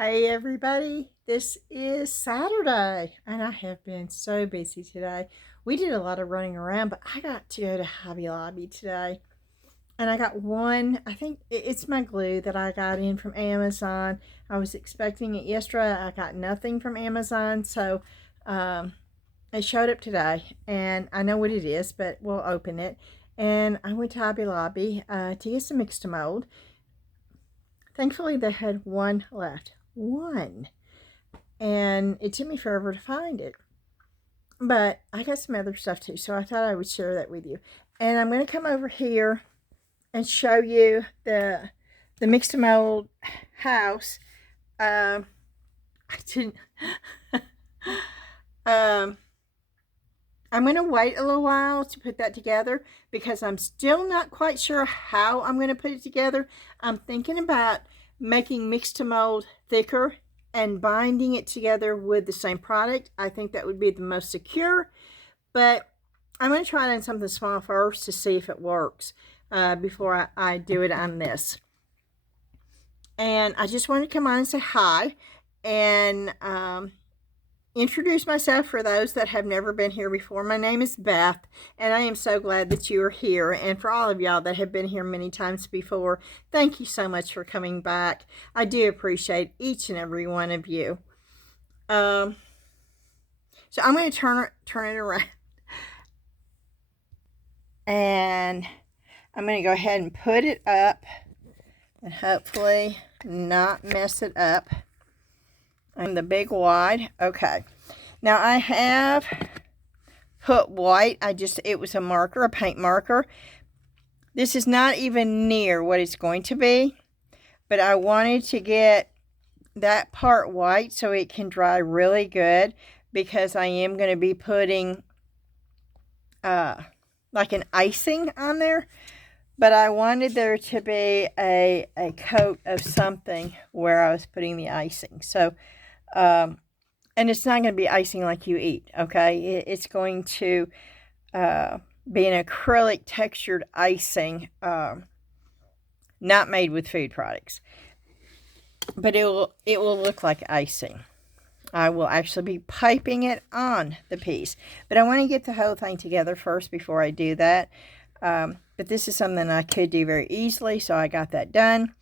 Hey everybody, this is Saturday and I have been so busy today. We did a lot of running around, but I got to go to Hobby Lobby today and I got one, I think it's my glue that I got in from Amazon. I was expecting it yesterday. I got nothing from Amazon, so it showed up today and I know what it is, but we'll open it. And I went to Hobby Lobby to get some mixed mold. Thankfully, they had one left. One. And it took me forever to find it. But I got some other stuff too, so I thought I would share that with you. And I'm going to come over here and show you the mixed mold house. I didn't. I'm going to wait a little while to put that together because I'm still not quite sure how I'm going to put it together. I'm thinking about making mixed mold thicker and binding it together with the same product. I think that would be the most secure, but I'm going to try it on something small first to see if it works before I do it on this. And I just wanted to come on and say hi and introduce myself for those that have never been here before. My name is Beth, and I am so glad that you are here. And for all of y'all that have been here many times before, thank you so much for coming back. I do appreciate each and every one of you. So I'm going to turn it around, and I'm going to go ahead and put it up, and hopefully not mess it up. And the big wide. Okay. Now I have put white. It was a marker, a paint marker. This is not even near what it's going to be, but I wanted to get that part white so it can dry really good, because I am going to be putting like an icing on there. But I wanted there to be a coat of something where I was putting the icing. So and it's not going to be icing like you eat, okay? It's going to be an acrylic textured icing, not made with food products. But it will look like icing. I will actually be piping it on the piece. But I want to get the whole thing together first before I do that. But this is something I could do very easily, so I got that done.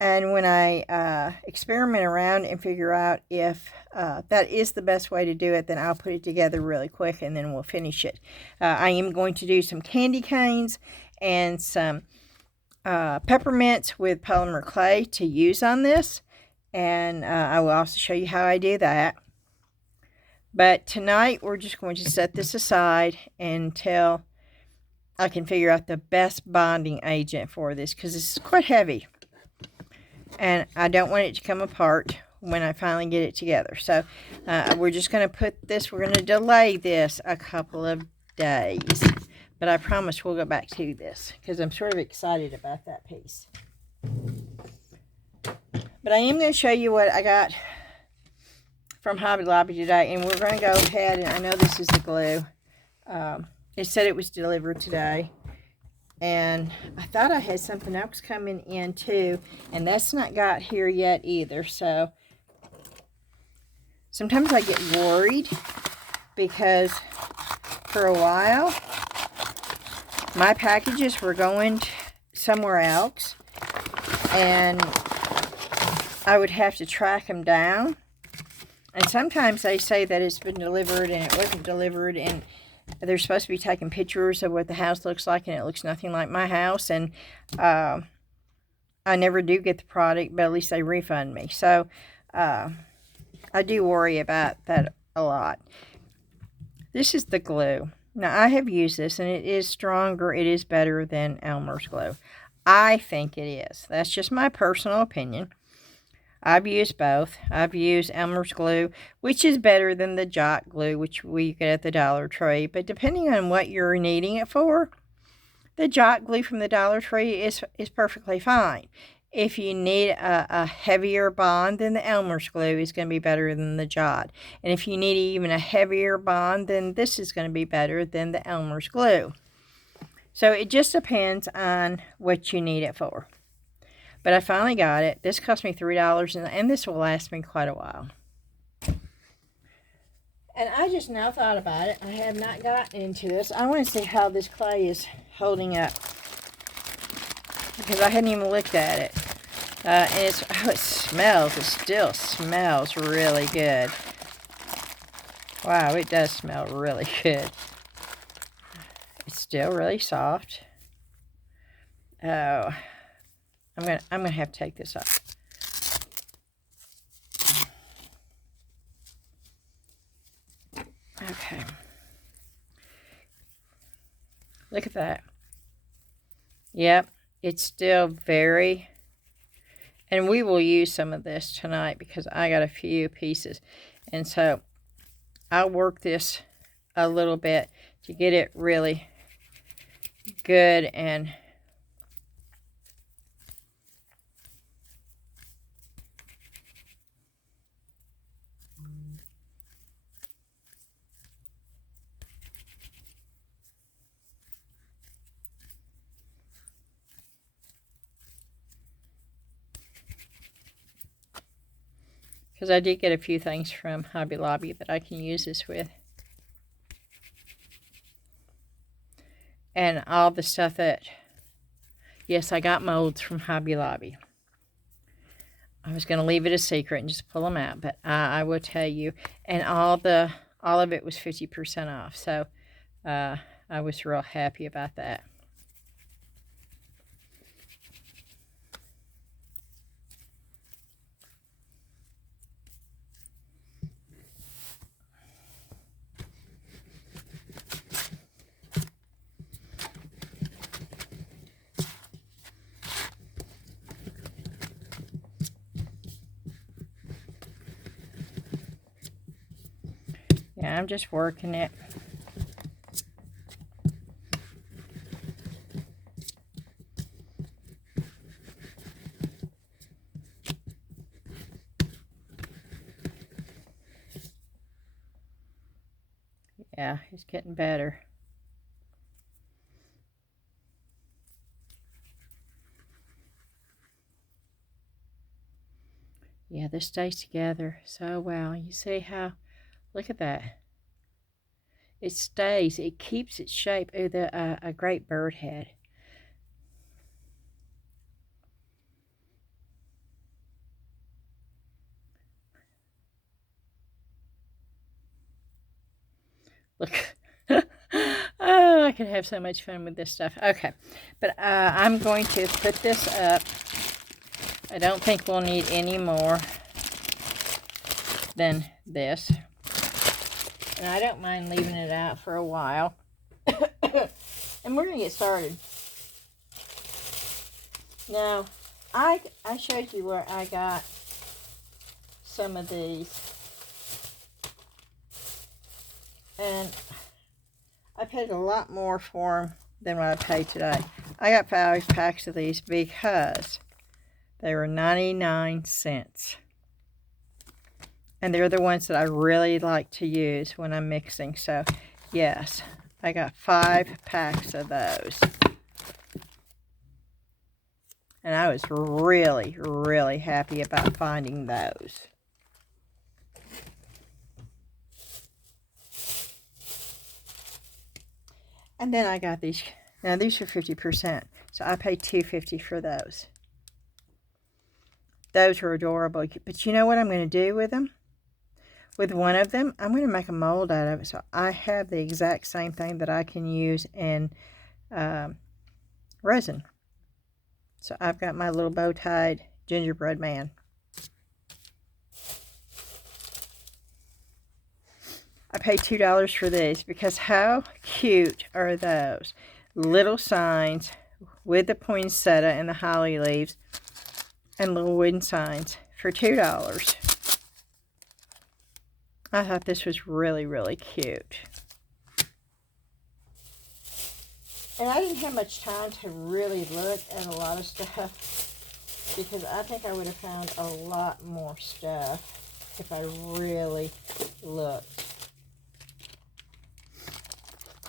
And when I experiment around and figure out if that is the best way to do it, then I'll put it together really quick and then we'll finish it. I am going to do some candy canes and some peppermints with polymer clay to use on this. And I will also show you how I do that. But tonight we're just going to set this aside until I can figure out the best bonding agent for this, because this is quite heavy. And I don't want it to come apart when I finally get it together. So we're just going to put this, we're going to delay this a couple of days. But I promise we'll go back to this, because I'm sort of excited about that piece. But I am going to show you what I got from Hobby Lobby today. And we're going to go ahead, and I know this is the glue. It said it was delivered today. And I thought I had something else coming in too, and that's not got here yet either. So sometimes I get worried because for a while my packages were going somewhere else and I would have to track them down. And sometimes they say that it's been delivered and it wasn't delivered, and they're supposed to be taking pictures of what the house looks like, and it looks nothing like my house. And I never do get the product, but at least they refund me. So I do worry about that a lot. This is the glue. Now, I have used this, and it is stronger. It is better than Elmer's glue. I think it is. That's just my personal opinion. I've used both. I've used Elmer's glue, which is better than the Jot glue, which we get at the Dollar Tree. But depending on what you're needing it for, the Jot glue from the Dollar Tree is perfectly fine. If you need a heavier bond, then the Elmer's glue is going to be better than the Jot. And if you need even a heavier bond, then this is going to be better than the Elmer's glue. So it just depends on what you need it for. But I finally got it. This cost me $3, and this will last me quite a while. And I just now thought about it. I have not gotten into this. I want to see how this clay is holding up, because I hadn't even looked at it. And it smells. It still smells really good. Wow, it does smell really good. It's still really soft. Oh, I'm gonna have to take this off. Okay. Look at that. Yep, it's still very, and we will use some of this tonight because I got a few pieces. And so I'll work this a little bit to get it really good. And because I did get a few things from Hobby Lobby that I can use this with. And all the stuff that, yes, I got molds from Hobby Lobby. I was going to leave it a secret and just pull them out, but I will tell you. And all of it was 50% off. So I was real happy about that. Yeah, I'm just working it. Yeah, it's getting better. Yeah, this stays together so well. You see how, look at that. It stays, it keeps its shape. Oh, a great bird head. Look. Oh, I could have so much fun with this stuff. Okay, but I'm going to put this up. I don't think we'll need any more than this. And I don't mind leaving it out for a while. And we're going to get started. Now, I showed you where I got some of these. And I paid a lot more for them than what I paid today. I got 5 packs of these because they were 99 cents. And they're the ones that I really like to use when I'm mixing. So, yes, I got 5 packs of those. And I was really, really happy about finding those. And then I got these. Now, these are 50%. So, I paid $2.50 for those. Those were adorable. But you know what I'm going to do with them? With one of them, I'm going to make a mold out of it. So I have the exact same thing that I can use in resin. So I've got my little bow-tied gingerbread man. I paid $2 for these because how cute are those? Little signs with the poinsettia and the holly leaves and little wooden signs for $2. I thought this was really, really cute. And I didn't have much time to really look at a lot of stuff because I think I would have found a lot more stuff if I really looked.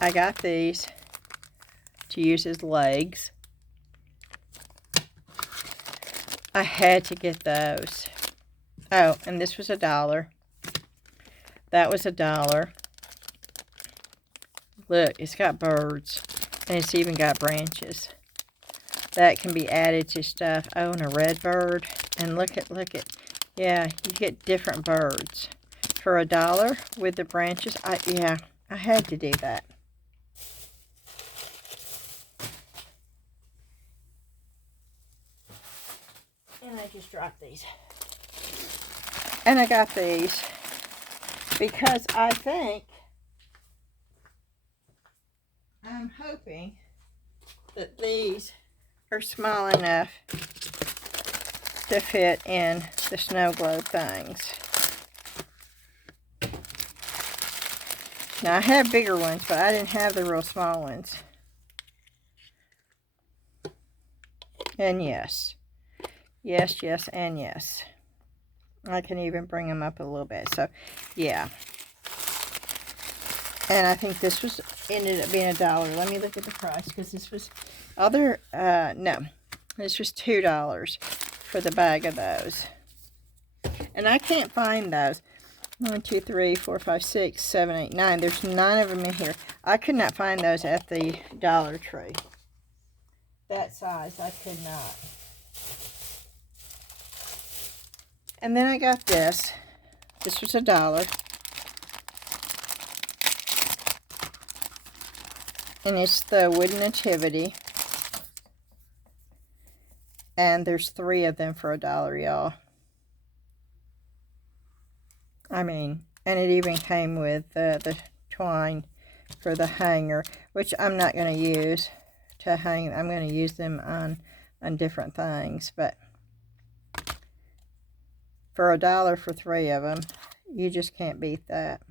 I got these to use as legs. I had to get those. Oh, and this was $1. That was $1. Look, it's got birds. And it's even got branches. That can be added to stuff. Oh, and a red bird. And look at, yeah, you get different birds. For $1 with the branches, yeah, I had to do that. And I just dropped these. And I got these because I'm hoping that these are small enough to fit in the snow globe things. Now I have bigger ones, but I didn't have the real small ones. And yes, and yes. I can even bring them up a little bit. So, yeah. And I think this ended up being $1. Let me look at the price, because this was no, this was $2 for the bag of those. And I can't find those. 1, 2, 3, 4, 5, 6, 7, 8, 9. There's 9 of them in here. I could not find those at the Dollar Tree. That size, I could not. And then I got this. This was $1. And it's the wooden nativity. And there's 3 of them for $1, y'all. I mean, and it even came with the twine for the hanger, which I'm not going to use to hang. I'm going to use them on different things, but for $1 for 3 of them, you just can't beat that.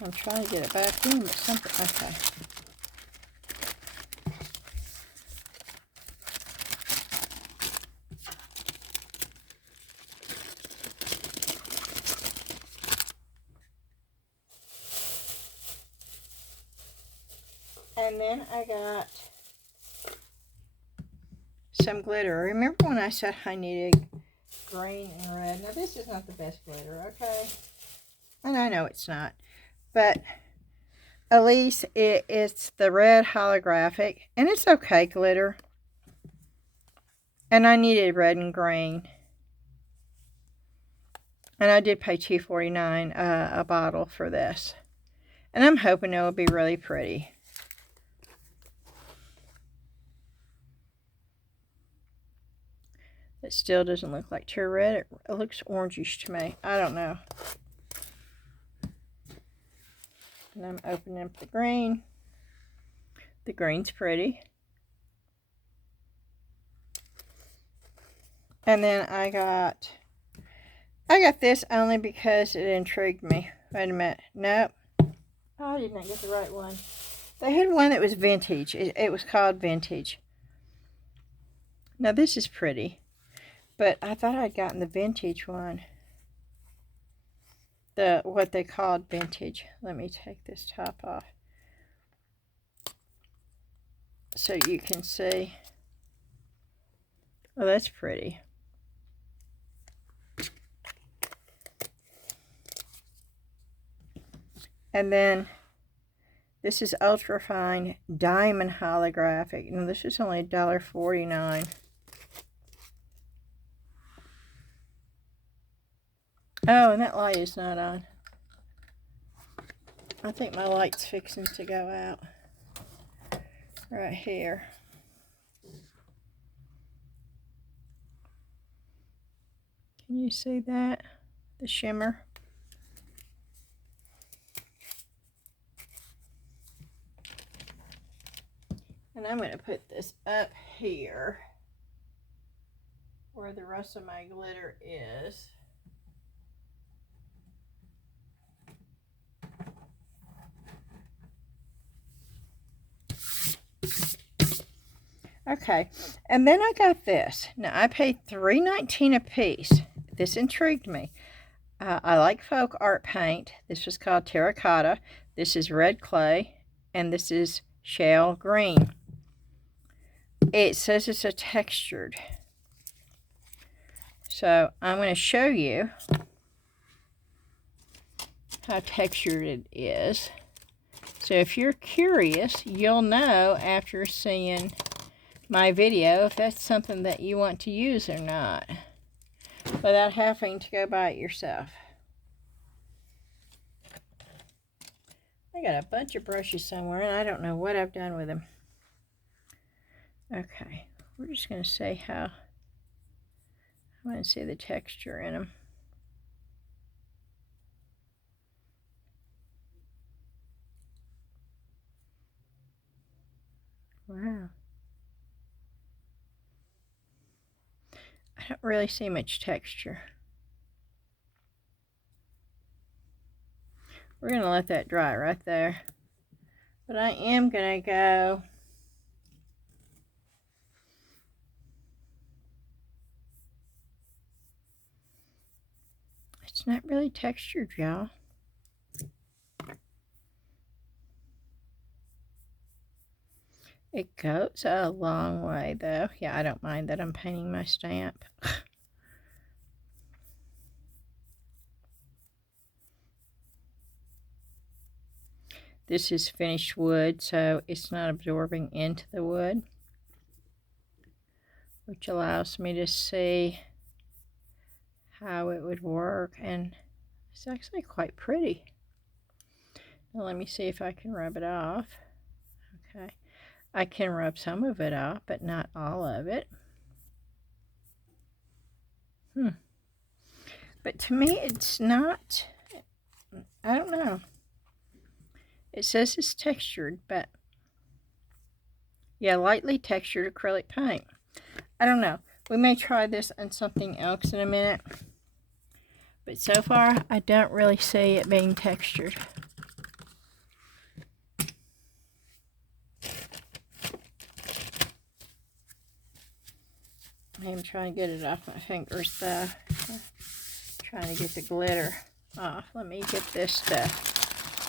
I'm trying to get it back in, but something, okay. And then I got some glitter. Remember when I said I needed green and red? Now this is not the best glitter, okay? And I know it's not. But at least it's the red holographic. And it's okay glitter. And I needed red and green. And I did pay $2.49 a bottle for this. And I'm hoping it will be really pretty. It still doesn't look like true red. It looks orangish to me. I don't know. And I'm opening up the green. The green's pretty. And then I got this only because it intrigued me. Wait a minute. Nope. Oh, I did not get the right one. They had one that was vintage. It was called vintage. Now this is pretty. But I thought I'd gotten the vintage one. What they called vintage. Let me take this top off so you can see. Oh, that's pretty. And then this is ultra fine diamond holographic. And this is only $1.49. Oh, and that light is not on. I think my light's fixing to go out. Right here. Can you see that? The shimmer. And I'm going to put this up here where the rest of my glitter is. Okay, and then I got this. Now, I paid $3.19 a piece. This intrigued me. I like folk art paint. This was called Terracotta. This is red clay, and this is shale green. It says it's a textured. So I'm going to show you how textured it is. So if you're curious, you'll know after seeing my video if that's something that you want to use or not, without having to go buy it yourself. I got a bunch of brushes somewhere, and I don't know what I've done with them. Okay, we're just going to see how I want to see the texture in them. Wow. I don't really see much texture. We're going to let that dry right there. But I am going to go it's not really textured, y'all. It goes a long way, though. Yeah, I don't mind that I'm painting my stamp. This is finished wood, so it's not absorbing into the wood, which allows me to see how it would work, and it's actually quite pretty. Now let me see if I can rub it off. Okay, I can rub some of it off, but not all of it. But to me, it's not, I don't know. It says it's textured, but yeah, lightly textured acrylic paint. I don't know. We may try this on something else in a minute. But so far, I don't really see it being textured. I'm trying to get it off my fingers, though. Trying to get the glitter off. Let me get this stuff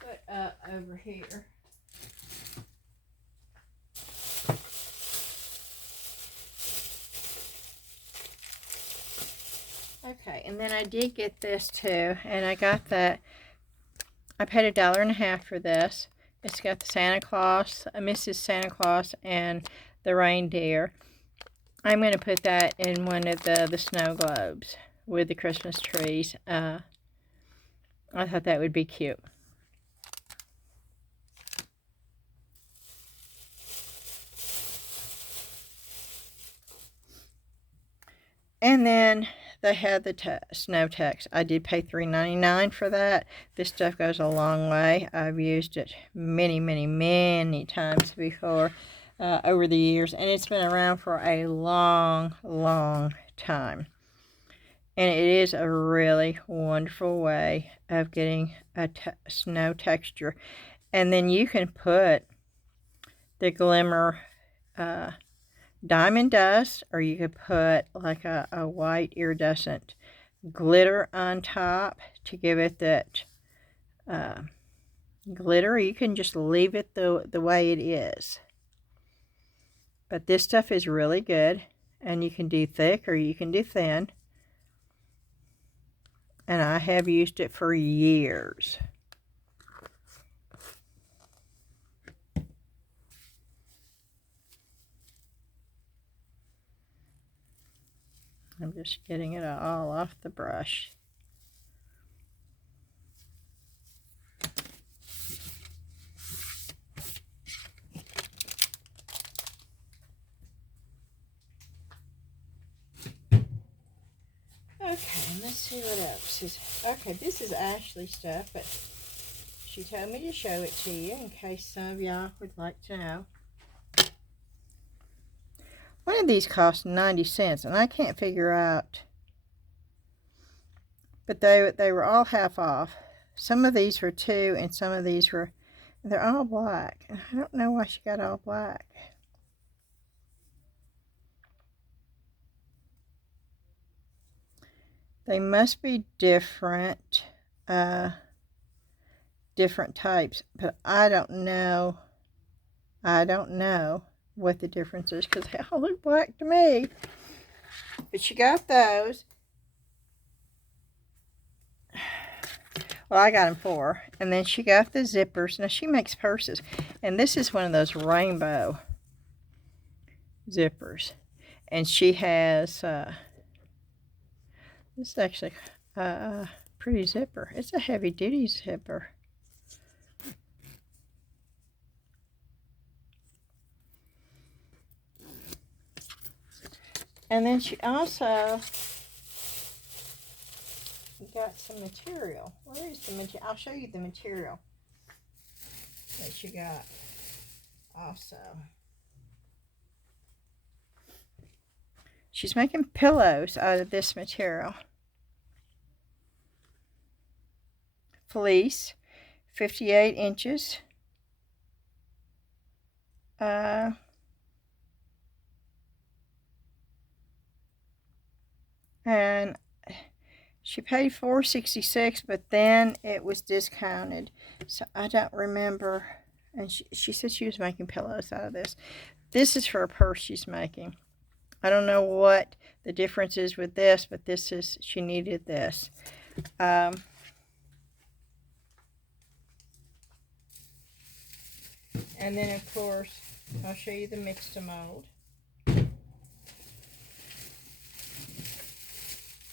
put up over here. Okay, and then I did get this too, and I got that. I paid $1.50 for this. It's got the Santa Claus, Mrs. Santa Claus, and the reindeer. I'm going to put that in one of the snow globes with the Christmas trees. I thought that would be cute. And then they had the snow text. I did pay $3.99 for that. This stuff goes a long way. I've used it many, many, many times before over the years. And it's been around for a long, long time. And it is a really wonderful way of getting a snow texture. And then you can put the glimmer diamond dust, or you could put like a white iridescent glitter on top to give it that glitter. You can just leave it the way it is. But this stuff is really good, and you can do thick or you can do thin. And I have used it for years. I'm just getting it all off the brush. Okay, let's see what else is. Okay, this is Ashley stuff, but she told me to show it to you in case some of y'all would like to know. One of these cost 90 cents, and I can't figure out, but they were all half off. Some of these were $2, and some of these were They're all black. I don't know why she got all black. They must be different, different types, but I don't know. I don't know what the difference is because they all look black to me. But she got those. Well, I got them 4. And then she got the zippers. Now, she makes purses. And this is one of those rainbow zippers. And she has, this is actually a pretty zipper. It's a heavy-duty zipper. And then she also got some material. Where is the material? I'll show you the material that she got also. She's making pillows out of this material. Fleece, 58 inches. And she paid $4.66, but then it was discounted, so I don't remember. And she said she was making pillows out of this. This is for a purse she's making. I don't know what the difference is with this, but this is, she needed this. And then, of course, I'll show you the mix-to-mold.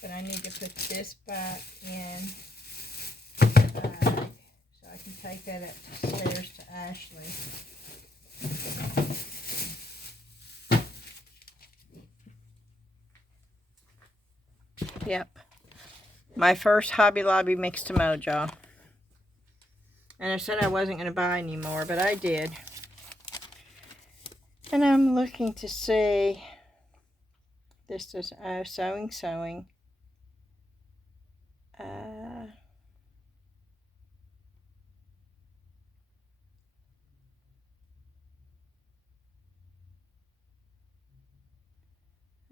But I need to put this back in the bag so I can take that upstairs to Ashley. Yep. My first Hobby Lobby mix-to-mold, y'all. And I said I wasn't going to buy any more, but I did. And I'm looking to see. This is sewing.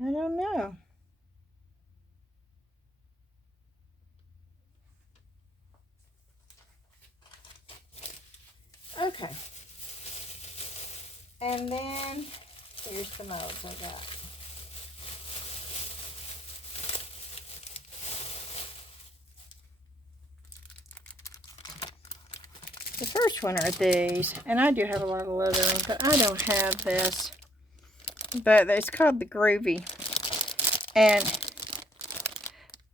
I don't know. Okay. And then here's the molds I got. The first one are these, and I do have a lot of leather in, but I don't have this. But it's called the Groovy, and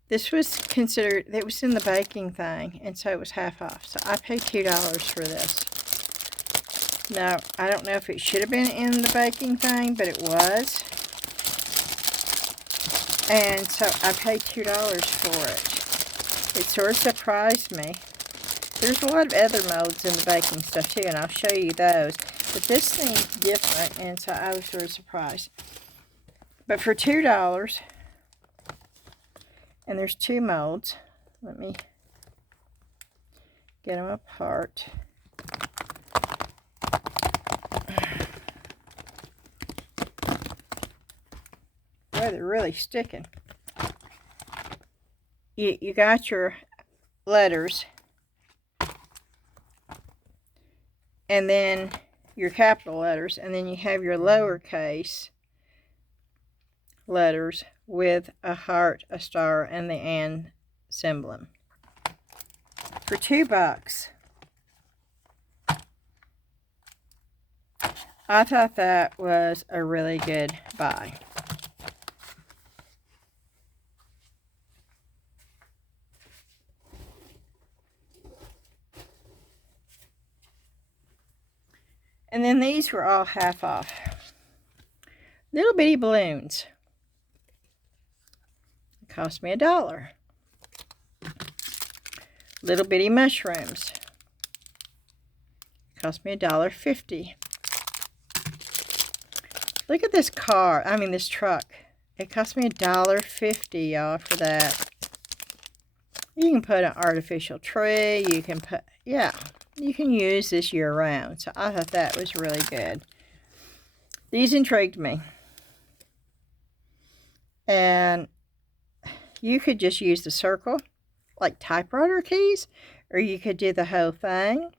this was considered, it was in the baking thing, and so it was half off. So I paid $2 for this. Now, I don't know if it should have been in the baking thing, but it was. And so I paid $2 for it. It sort of surprised me. There's a lot of other molds in the baking stuff too, and I'll show you those. But this thing's different, and so I was sort of surprised. But for $2, and there's 2 molds. Let me get them apart. Boy, they're really sticking. You got your letters, and then your capital letters, and then you have your lowercase letters with a heart, a star, and the and symbol. For $2. I thought that was a really good buy. And then these were all half off. Little bitty balloons. It cost me $1. Little bitty mushrooms. It cost me $1.50. Look at this car. I mean this truck. It cost me $1.50, y'all, for that. You can put an artificial tree. You can put, yeah. you can use this year-round. So I thought that was really good. These intrigued me. And you could just use the circle, like typewriter keys, or you could do the whole thing,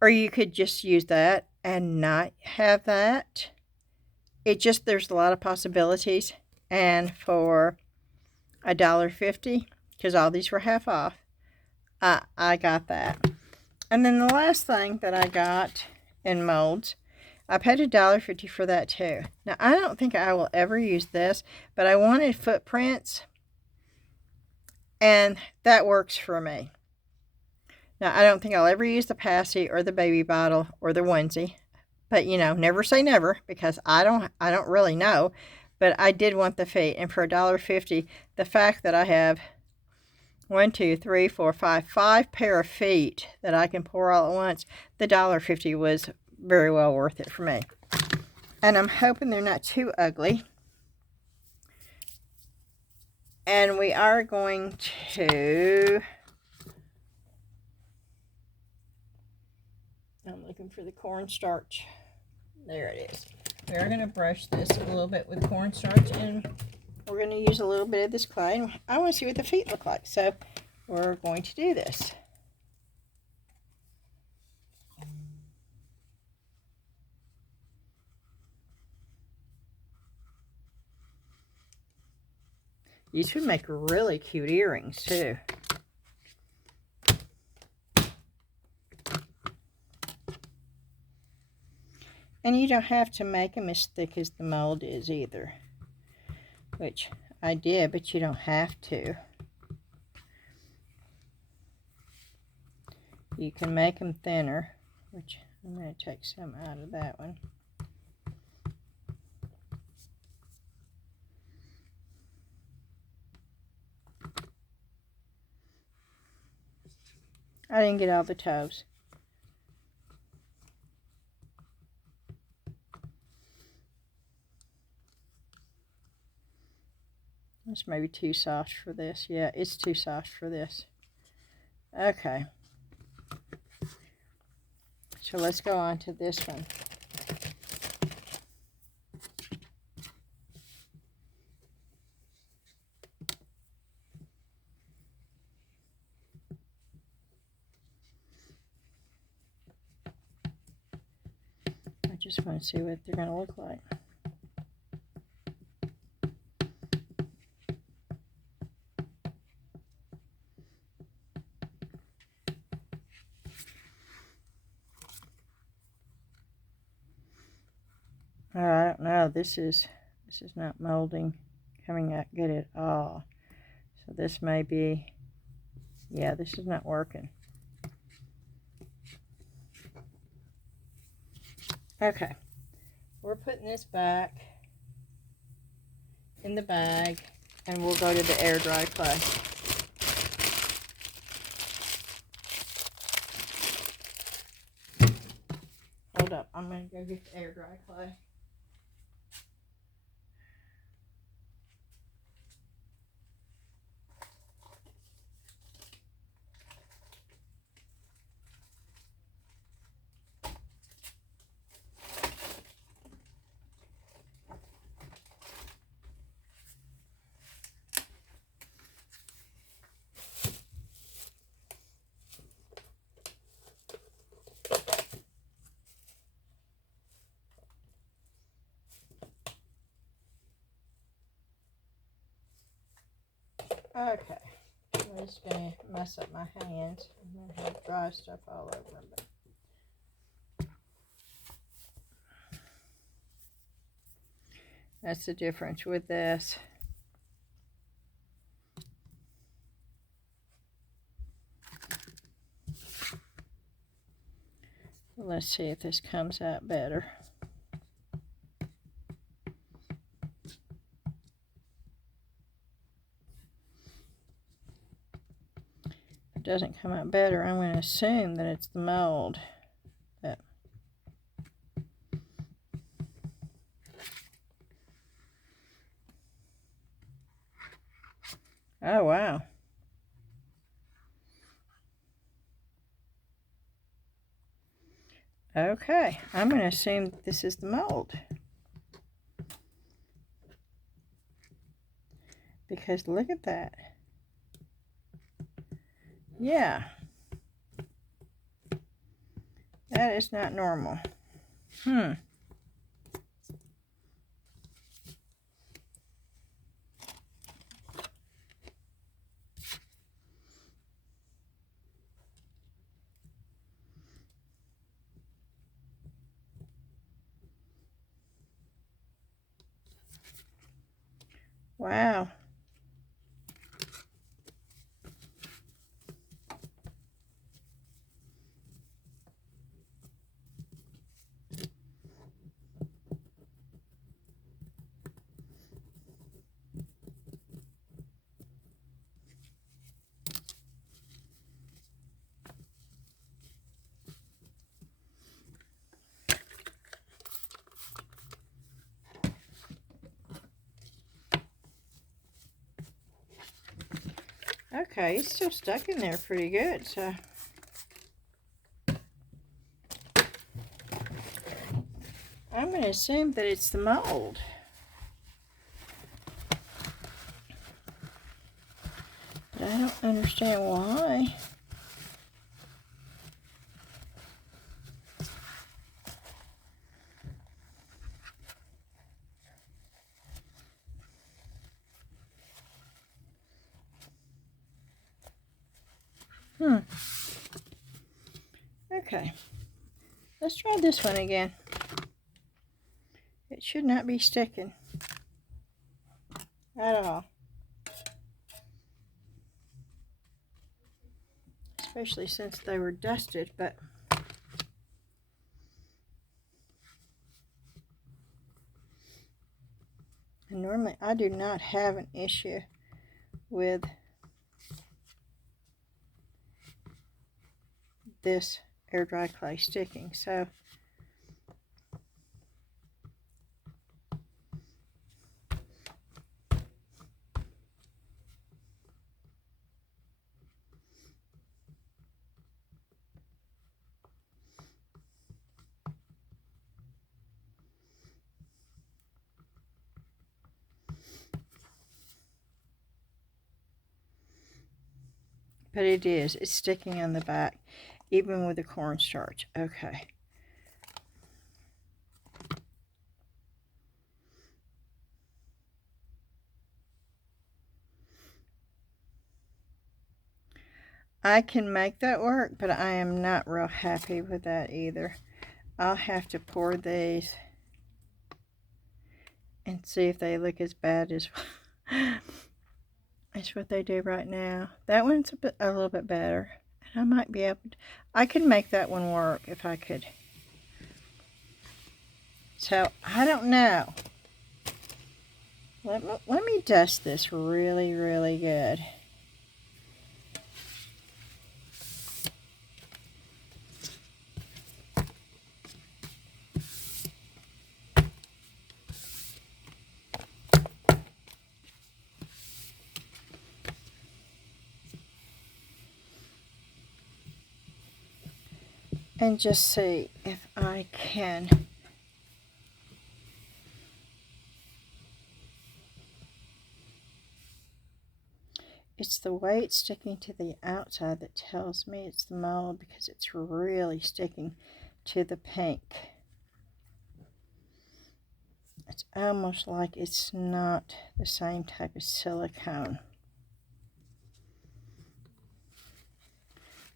or you could just use that and not have that. There's a lot of possibilities. And for $1.50, because all these were half off, I got that. And then the last thing that I got in molds, I paid $1.50 for that too. Now, I don't think I will ever use this, but I wanted footprints, and that works for me. Now, I don't think I'll ever use the passy or the baby bottle or the onesie, but you know, never say never, because I don't really know, but I did want the feet, and for $1.50, the fact that I have 1, 2, 3, 4, 5 pair of feet that I can pour all at once, the $1.50 was very well worth it for me. And I'm hoping they're not too ugly. And we are going to, I'm looking for the cornstarch. There it is. We are going to brush this a little bit with cornstarch, and we're going to use a little bit of this clay. And I want to see what the feet look like, so we're going to do this. These would make really cute earrings too. And you don't have to make them as thick as the mold is either, which I did, but you don't have to. You can make them thinner, which I'm going to take some out of that one. I didn't get all the toes. This may be too soft for this. Yeah, it's too soft for this. Okay. So let's go on to this one. I just want to see what they're going to look like. Oh, I don't know. This is not molding coming out good at all. So this may be, yeah, this is not working. Okay, we're putting this back in the bag, and we'll go to the air dry clay. Hold up, I'm going to go get the air dry clay. Okay, I'm just going to mess up my hands. I'm going to have dry stuff all over them. That's the difference with this. Let's see if this comes out better. If it doesn't come out better, I'm going to assume that it's the mold. But oh, wow. Okay, I'm going to assume this is the mold. Because look at that. Yeah. That is not normal. Wow. Okay, it's still stuck in there pretty good, so I'm going to assume that it's the mold. But I don't understand why. Okay, let's try this one again. It should not be sticking at all. Especially since they were dusted, but and normally I do not have an issue with this air dry clay sticking, so but it's sticking on the back even with the cornstarch. Okay, I can make that work, but I am not real happy with that either. I'll have to pour these and see if they look as bad as what they do right now. That one's a little bit better. And I might be able to, I could make that one work if I could. So, I don't know. Let me dust this really, really good. And just see if I can. It's the way it's sticking to the outside that tells me it's the mold, because it's really sticking to the pink. It's almost like it's not the same type of silicone,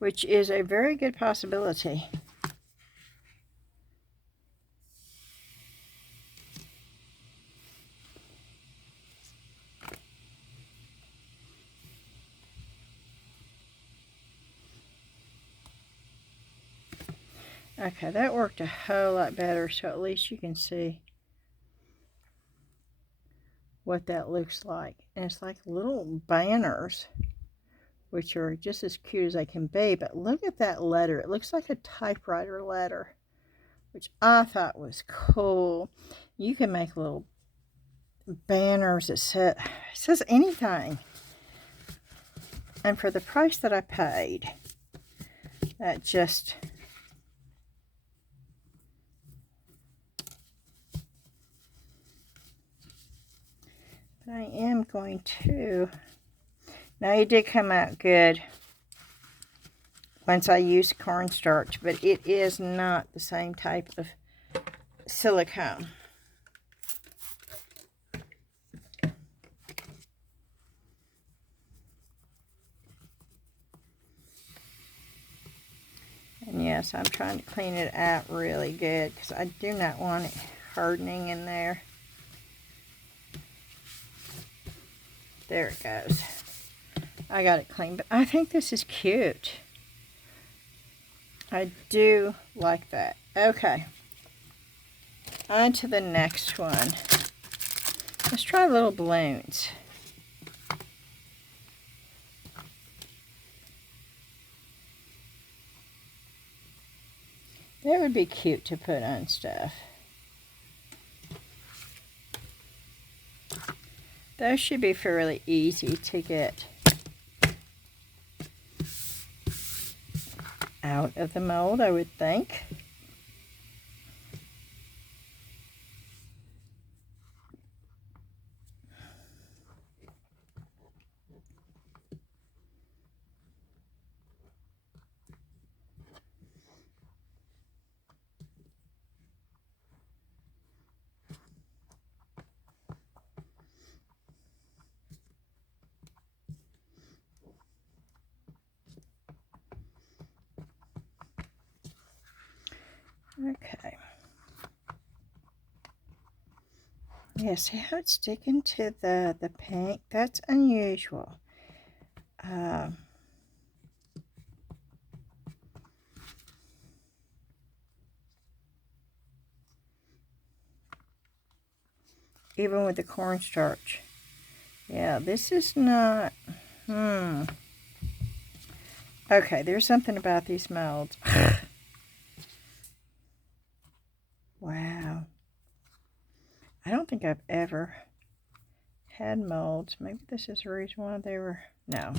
which is a very good possibility. Okay, that worked a whole lot better, so at least you can see what that looks like. And it's like little banners, which are just as cute as they can be. But look at that letter. It looks like a typewriter letter, which I thought was cool. You can make little banners that says anything. And for the price that I paid, that just But I am going to... Now, it did come out good once I used cornstarch, but it is not the same type of silicone. And yes, I'm trying to clean it out really good because I do not want it hardening in there. There it goes. I got it clean, but I think this is cute. I do like that. Okay. On to the next one. Let's try little balloons. That would be cute to put on stuff. Those should be fairly easy to get out of the mold, I would think. Okay. Yeah, see how it's sticking to the pink? That's unusual. Even with the cornstarch. Yeah, this is not... Okay, there's something about these molds. Wow. I don't think I've ever had molds. Maybe this is the reason why they were... No.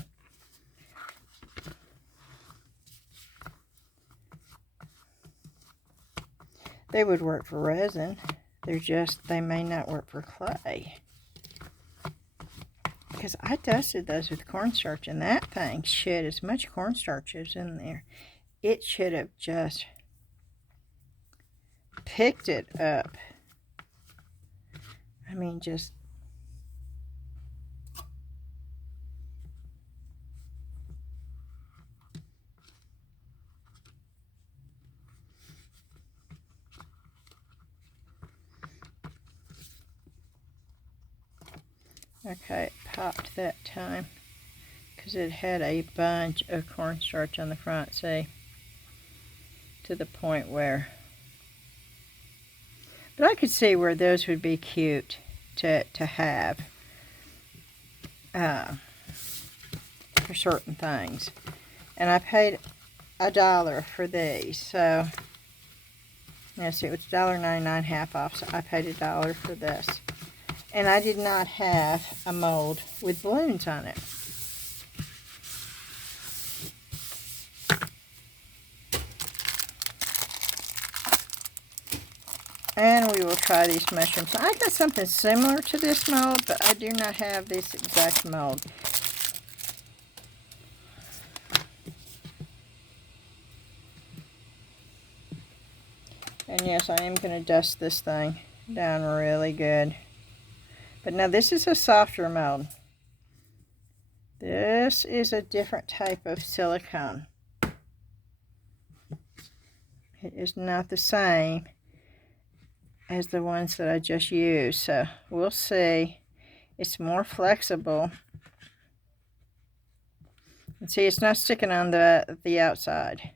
They would work for resin. They may not work for clay. Because I dusted those with cornstarch, and that thing shed as much cornstarch as in there. It should have just picked it up. I mean, just... Okay, it popped that time because it had a bunch of cornstarch on the front, see? To the point where... But I could see where those would be cute to have for certain things. And I paid $1 for these, so... Yes, it was $1.99 half off, so I paid $1 for this. And I did not have a mold with balloons on it. And we will try these mushrooms. I got something similar to this mold, but I do not have this exact mold. And yes, I am going to dust this thing down really good. But now this is a softer mold. This is a different type of silicone. It is not the same as the ones that I just used. So we'll see. It's more flexible. And see, it's not sticking on the outside.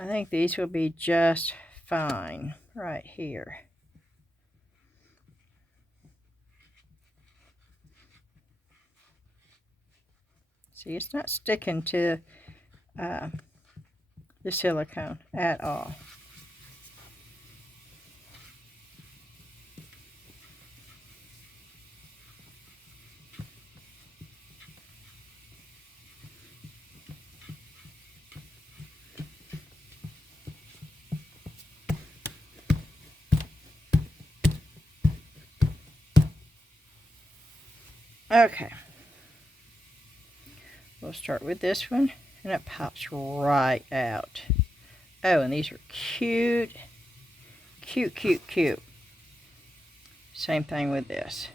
I think these will be just fine right here. See, it's not sticking to the silicone at all. Okay. We'll start with this one, and it pops right out. Oh, and these are cute. Cute, cute, cute. Same thing with this.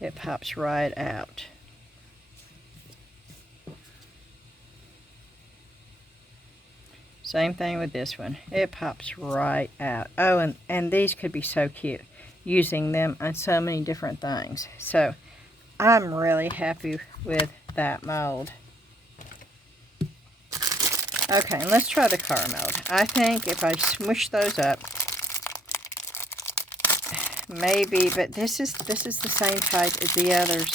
It pops right out. Same thing with this one. It pops right out. Oh, and these could be so cute. Using them on so many different things. So, I'm really happy with that mold. Okay, and let's try the car mold. I think if I smush those up, maybe, but this is the same type as the others.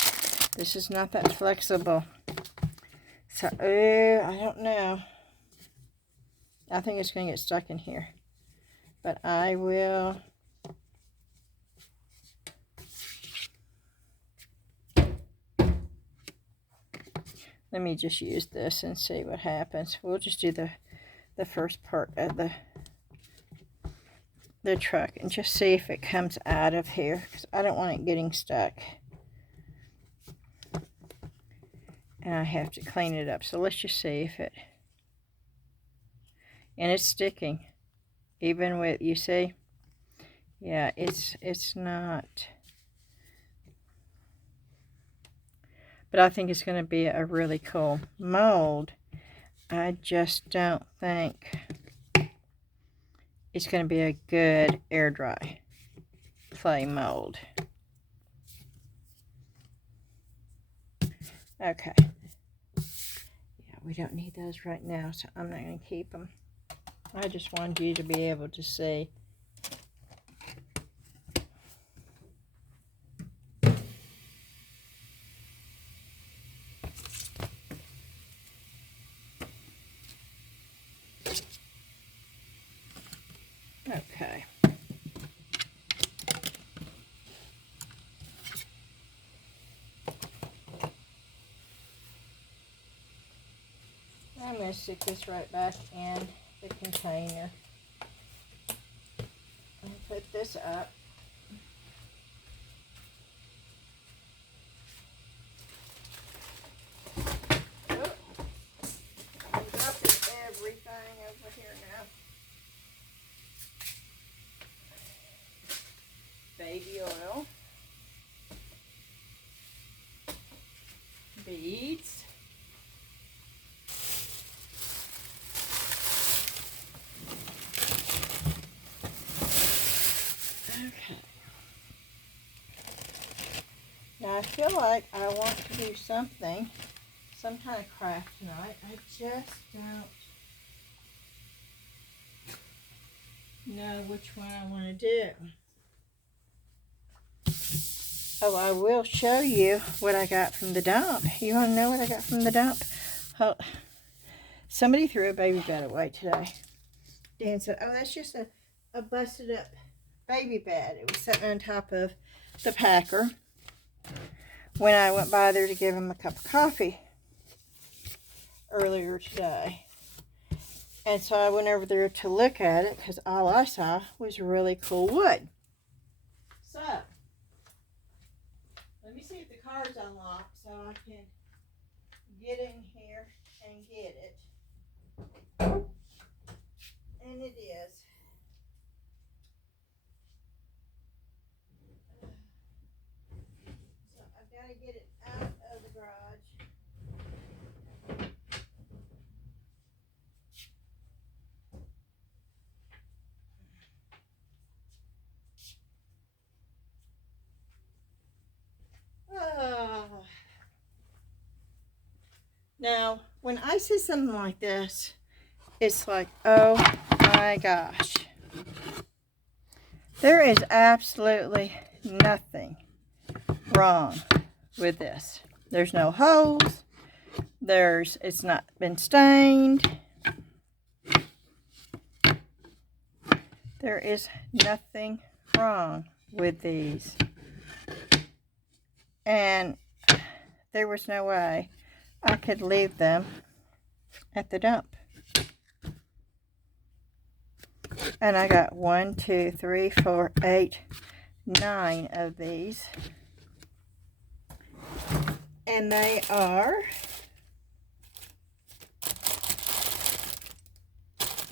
This is not that flexible. So, I don't know. I think it's going to get stuck in here. But I will... Let me just use this and see what happens. We'll just do the first part of the truck and just see if it comes out of here, because I don't want it getting stuck. And I have to clean it up. So let's just see if it... And it's sticking. Even with, you see? Yeah, it's not... But I think it's going to be a really cool mold. I just don't think it's going to be a good air dry clay mold. Okay. Yeah, we don't need those right now, so I'm not going to keep them. I just wanted you to be able to see. Okay. I'm going to stick this right back in the container and put this up. Oh, I'm dropping everything over here now. Baby oil, beads, okay. Now I feel like I want to do something, some kind of craft tonight. I just don't know which one I want to do. Oh, I will show you what I got from the dump. You want to know what I got from the dump? Oh, somebody threw a baby bed away today. Dan said, oh, that's just a busted up baby bed. It was sitting on top of the packer when I went by there to give him a cup of coffee earlier today. And so I went over there to look at it because all I saw was really cool wood. So, let me see if the car's unlocked so I can get in here and get it. And it is. So I've got to get it out of the garage. Now, when I see something like this, it's like, oh my gosh. There is absolutely nothing wrong with this. There's no holes. It's not been stained. There is nothing wrong with these. And there was no way I could leave them at the dump. And I got 1, 2, 3, 4, 8, 9 of these. And they are,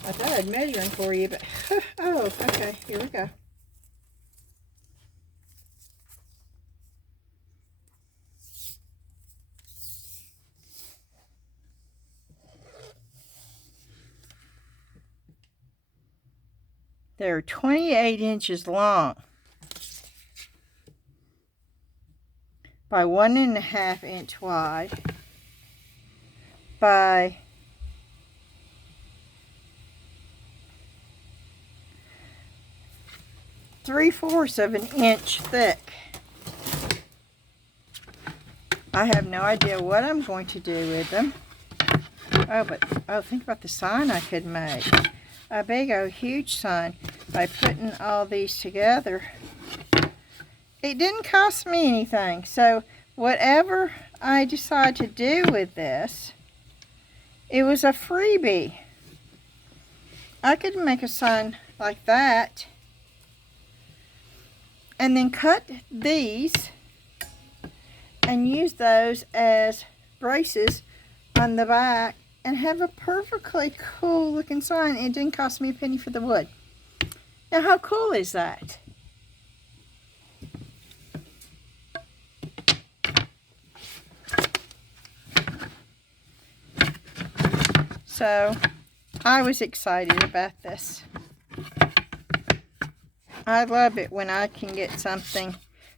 I thought I'd measure them for you, but, oh, okay, here we go. They're 28 inches long by 1.5 inch wide by 3/4 of an inch thick. I have no idea what I'm going to do with them. Oh, think about the sign I could make. A big old huge sign by putting all these together. It didn't cost me anything, so whatever I decide to do with this, it was a freebie. I could make a sign like that and then cut these and use those as braces on the back and have a perfectly cool looking sign. It didn't cost me a penny for the wood. Now how cool is that? So I was excited about this. I love it when I can get something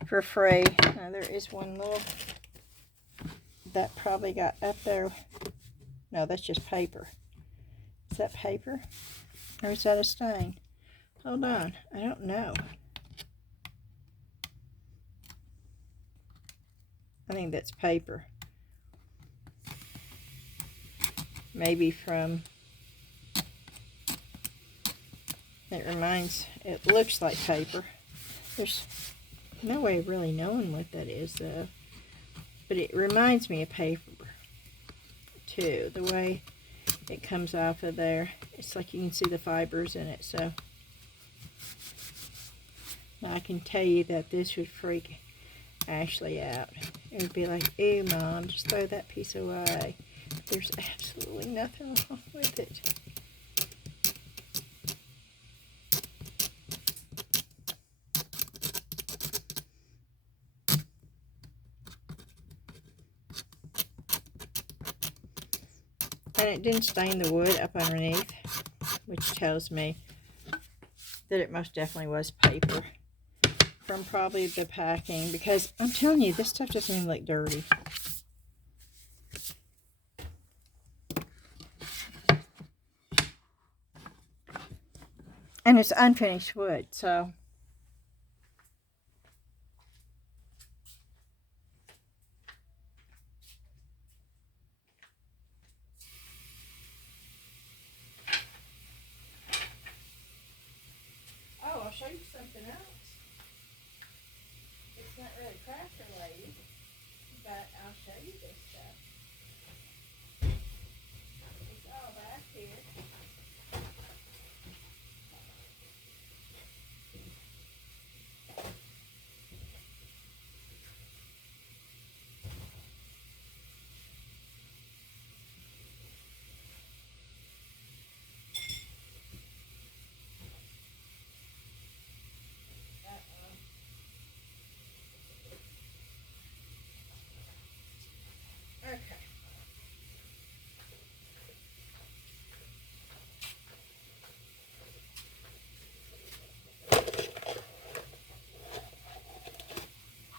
for free. Now there is one little that probably got up there. No, that's just paper. Is that paper? Or is that a stain? Hold on, I don't know. I think that's paper. Maybe from, it looks like paper. There's no way of really knowing what that is though. But it reminds me of paper too. The way it comes off of there. It's like you can see the fibers in it. So I can tell you that this would freak Ashley out. It would be like, "Ew, Mom, just throw that piece away." There's absolutely nothing wrong with it. And it didn't stain the wood up underneath, which tells me that it most definitely was paper from probably the packing, because I'm telling you, this stuff doesn't even look dirty. And it's unfinished wood, so. Oh, I'll show you something else. It's not really craft related, but I'll show you this stuff. It's all back here. Okay.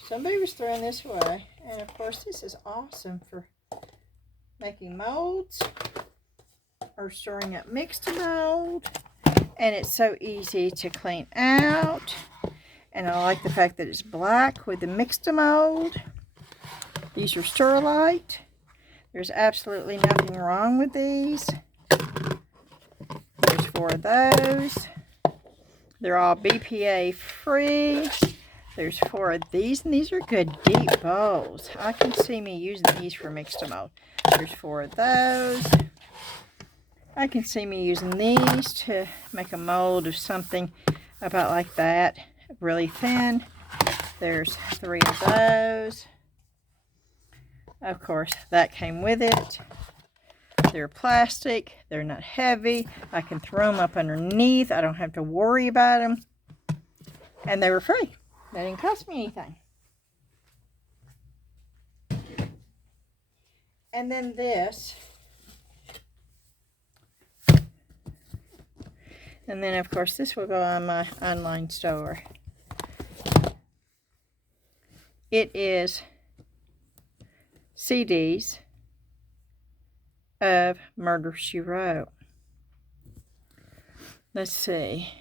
Somebody was throwing this away, and of course this is awesome for making molds or storing up mixed mold, and it's so easy to clean out. And I like the fact that it's black with the mixed mold. These are Sterlite. There's absolutely nothing wrong with these. There's 4 of those. They're all BPA free. There's 4 of these, and these are good deep bowls. I can see me using these for mixed mold. There's 4 of those. I can see me using these to make a mold of something about like that, really thin. There's 3 of those. Of course, that came with it. They're plastic. They're not heavy. I can throw them up underneath. I don't have to worry about them. And they were free. They didn't cost me anything. And then this. And then, of course, this will go on my online store. It is CDs of Murder, She Wrote. Let's see.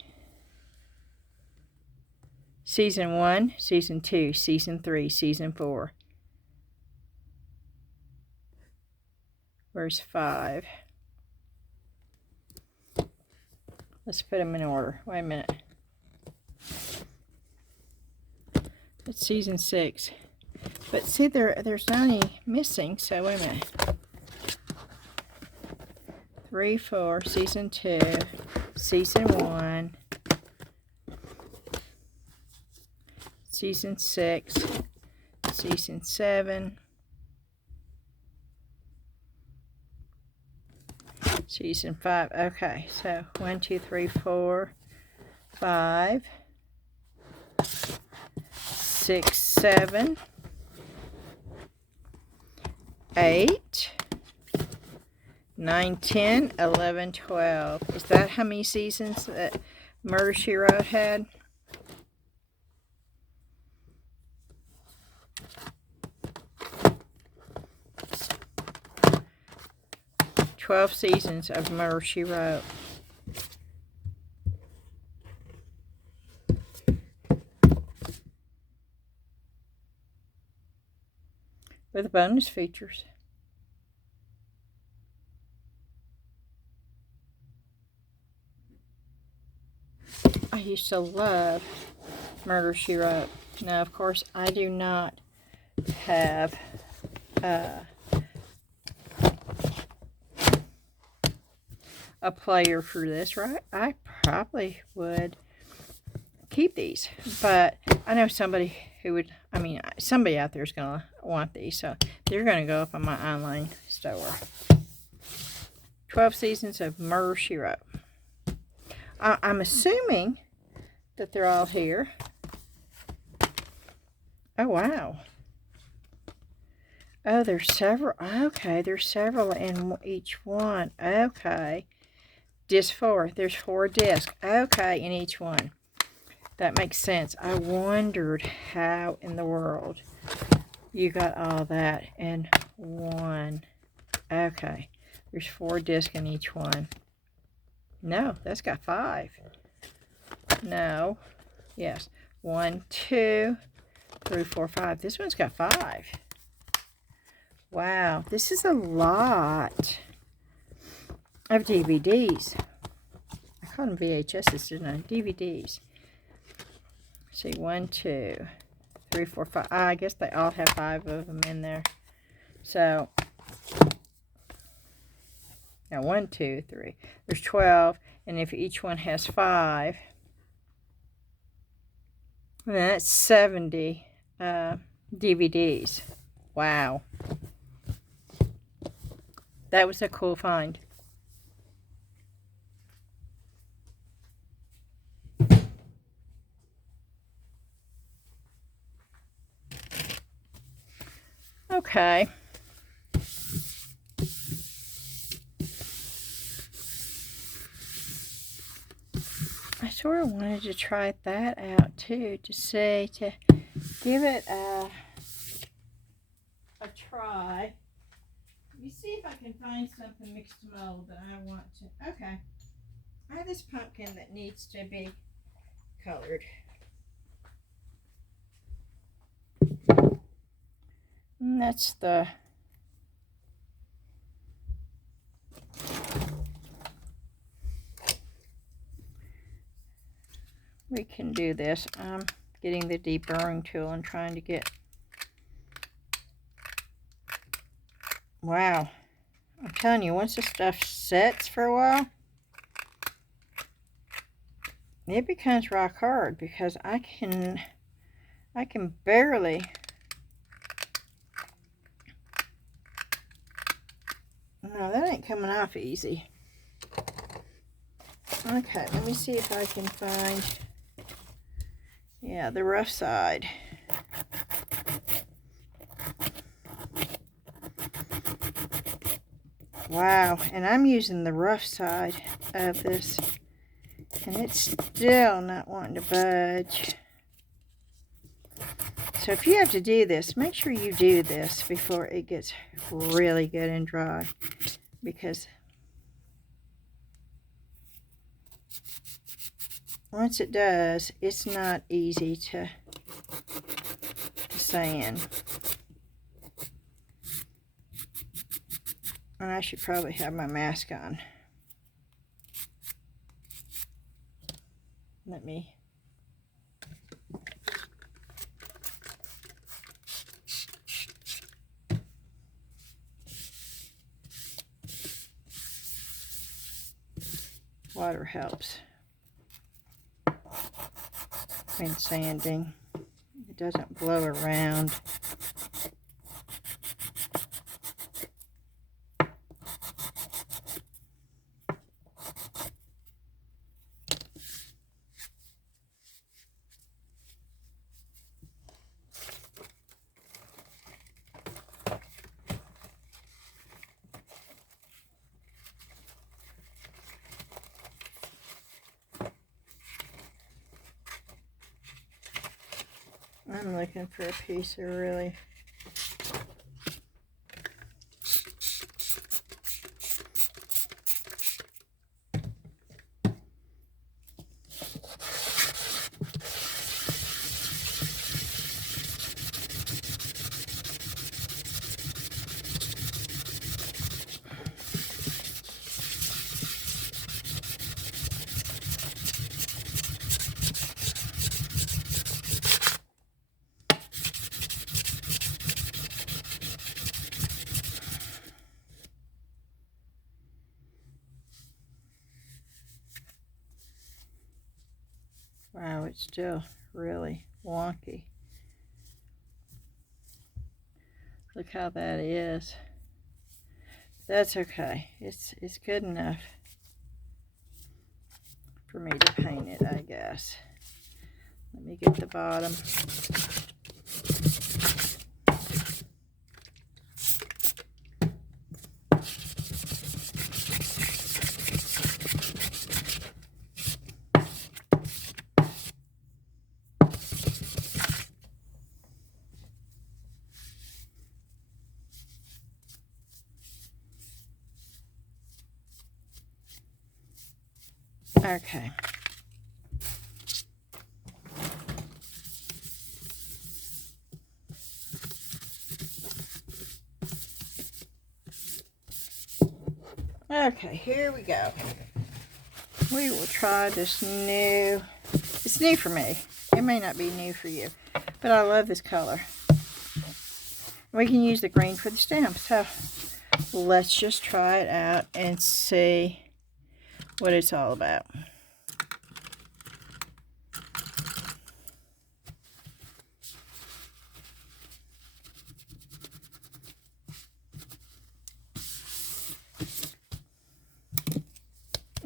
Season 1, Season 2, Season 3, Season 4. Where's 5? Let's put them in order. Wait a minute. It's Season 6. But see, there's not any missing, so wait a minute. 3, 4, Season 2, Season 1, Season 6, Season 7, Season 5. Okay, so 1, 2, 3, 4, 5, 6, 7, 8, 9, 10, 11, 12. Is that how many seasons that Murder, She Wrote had? "12 seasons of Murder, She Wrote." With bonus features. I used to love Murder, She Wrote. Now, of course, I do not have a player for this, right? I probably would keep these, but I know somebody who would, somebody out there is going to want these, so they're going to go up on my online store. 12 seasons of Murder, She Wrote. I'm assuming that they're all here. Oh, wow. Oh, there's several. Okay, there's several in each one. Okay. Disc 4. There's 4 discs. Okay, in each one. That makes sense. I wondered how in the world you got all that in one. Okay. There's 4 discs in each one. No, that's got 5. No. Yes. 1, 2, 3, 4, 5. This one's got 5. Wow. This is a lot of DVDs. I called them VHSs, didn't I? DVDs. See, 1, 2, 3, 4, 5. I guess they all have 5 of them in there. So, now 1, 2, 3. There's 12, and if each one has 5, then that's 70 DVDs. Wow. That was a cool find. Okay. I sort of wanted to try that out too, to give it a try. Let me see if I can find something mixed mold that I want to. Okay. I have this pumpkin that needs to be colored. And that's the we can do this. I'm getting the deburring tool and trying to get. Wow. I'm telling you, once the stuff sets for a while, it becomes rock hard, because I can barely No, that ain't coming off easy. Okay, let me see if I can find, yeah, the rough side. Wow, and I'm using the rough side of this, and it's still not wanting to budge. So if you have to do this, make sure you do this before it gets really good and dry, because once it does, it's not easy to sand. And I should probably have my mask on. Let me. Water helps when sanding. It doesn't blow around. I'm looking for a piece of really wow, it's still really wonky. Look how that is. That's okay. It's good enough for me to paint it, I guess. Let me get the bottom. Okay. Okay, here we go. We will try this new, it's new for me. It may not be new for you, but I love this color. We can use the green for the stem, so let's just try it out and see what it's all about.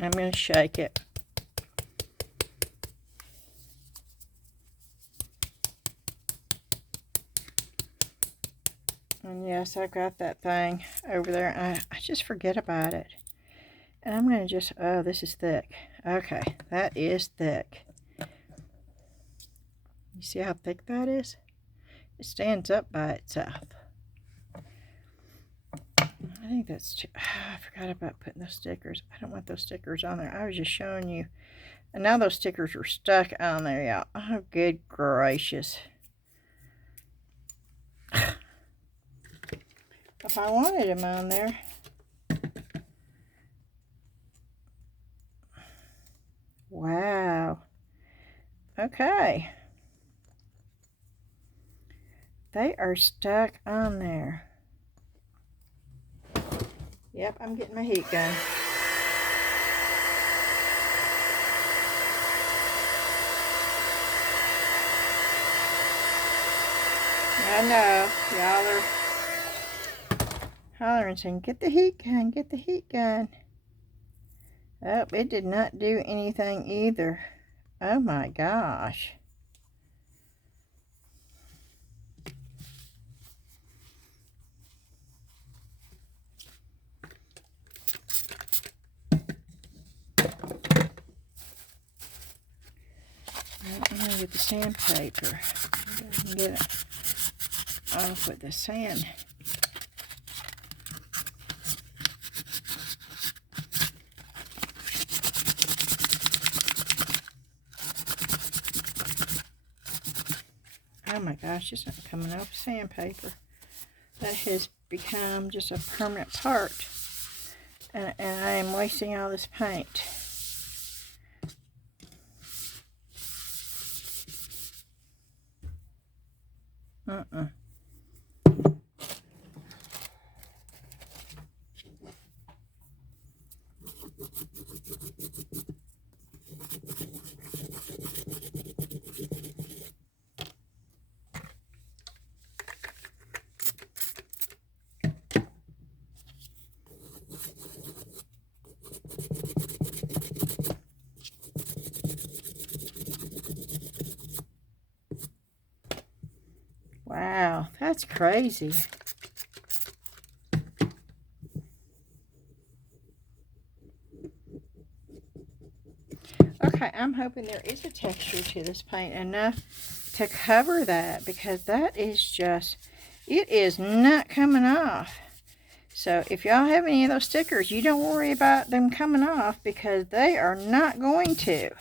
I'm going to shake it. And yes, I've got that thing over there, and I just forget about it. And I'm going to just, oh, this is thick. Okay, that is thick. You see how thick that is? It stands up by itself. I think that's too, I forgot about putting those stickers. I don't want those stickers on there. I was just showing you. And now those stickers are stuck on there, y'all. Oh, good gracious. If I wanted them on there. Wow. Okay. They are stuck on there. Yep, I'm getting my heat gun. I know, y'all are hollering saying, get the heat gun, get the heat gun. Oh, it did not do anything either. Oh my gosh. I'm going to get the sandpaper. I can get it off with the sand. Oh my gosh, it's not coming off sandpaper. That has become just a permanent part. And I am wasting all this paint. Wow, that's crazy. Okay, I'm hoping there is a texture to this paint enough to cover that, because that is just, it is not coming off. So if y'all have any of those stickers, you don't worry about them coming off, because they are not going to.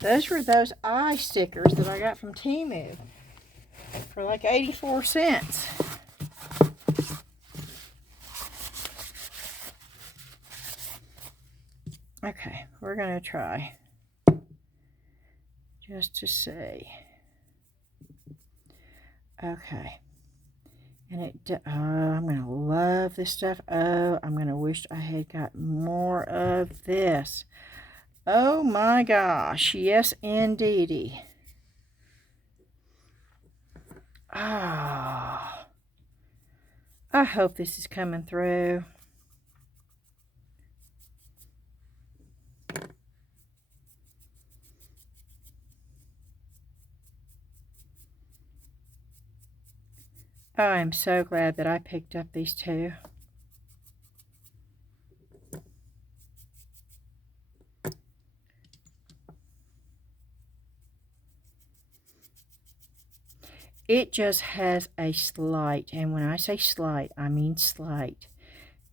Those were those eye stickers that I got from Temu for like 84 cents. Okay, we're going to try just to see. Okay. And I'm going to love this stuff. Oh, I'm going to wish I had got more of this. Oh my gosh. Yes, indeedy. Ah. I hope this is coming through. Oh, I'm so glad that I picked up these two. It just has a slight, and when I say slight, I mean slight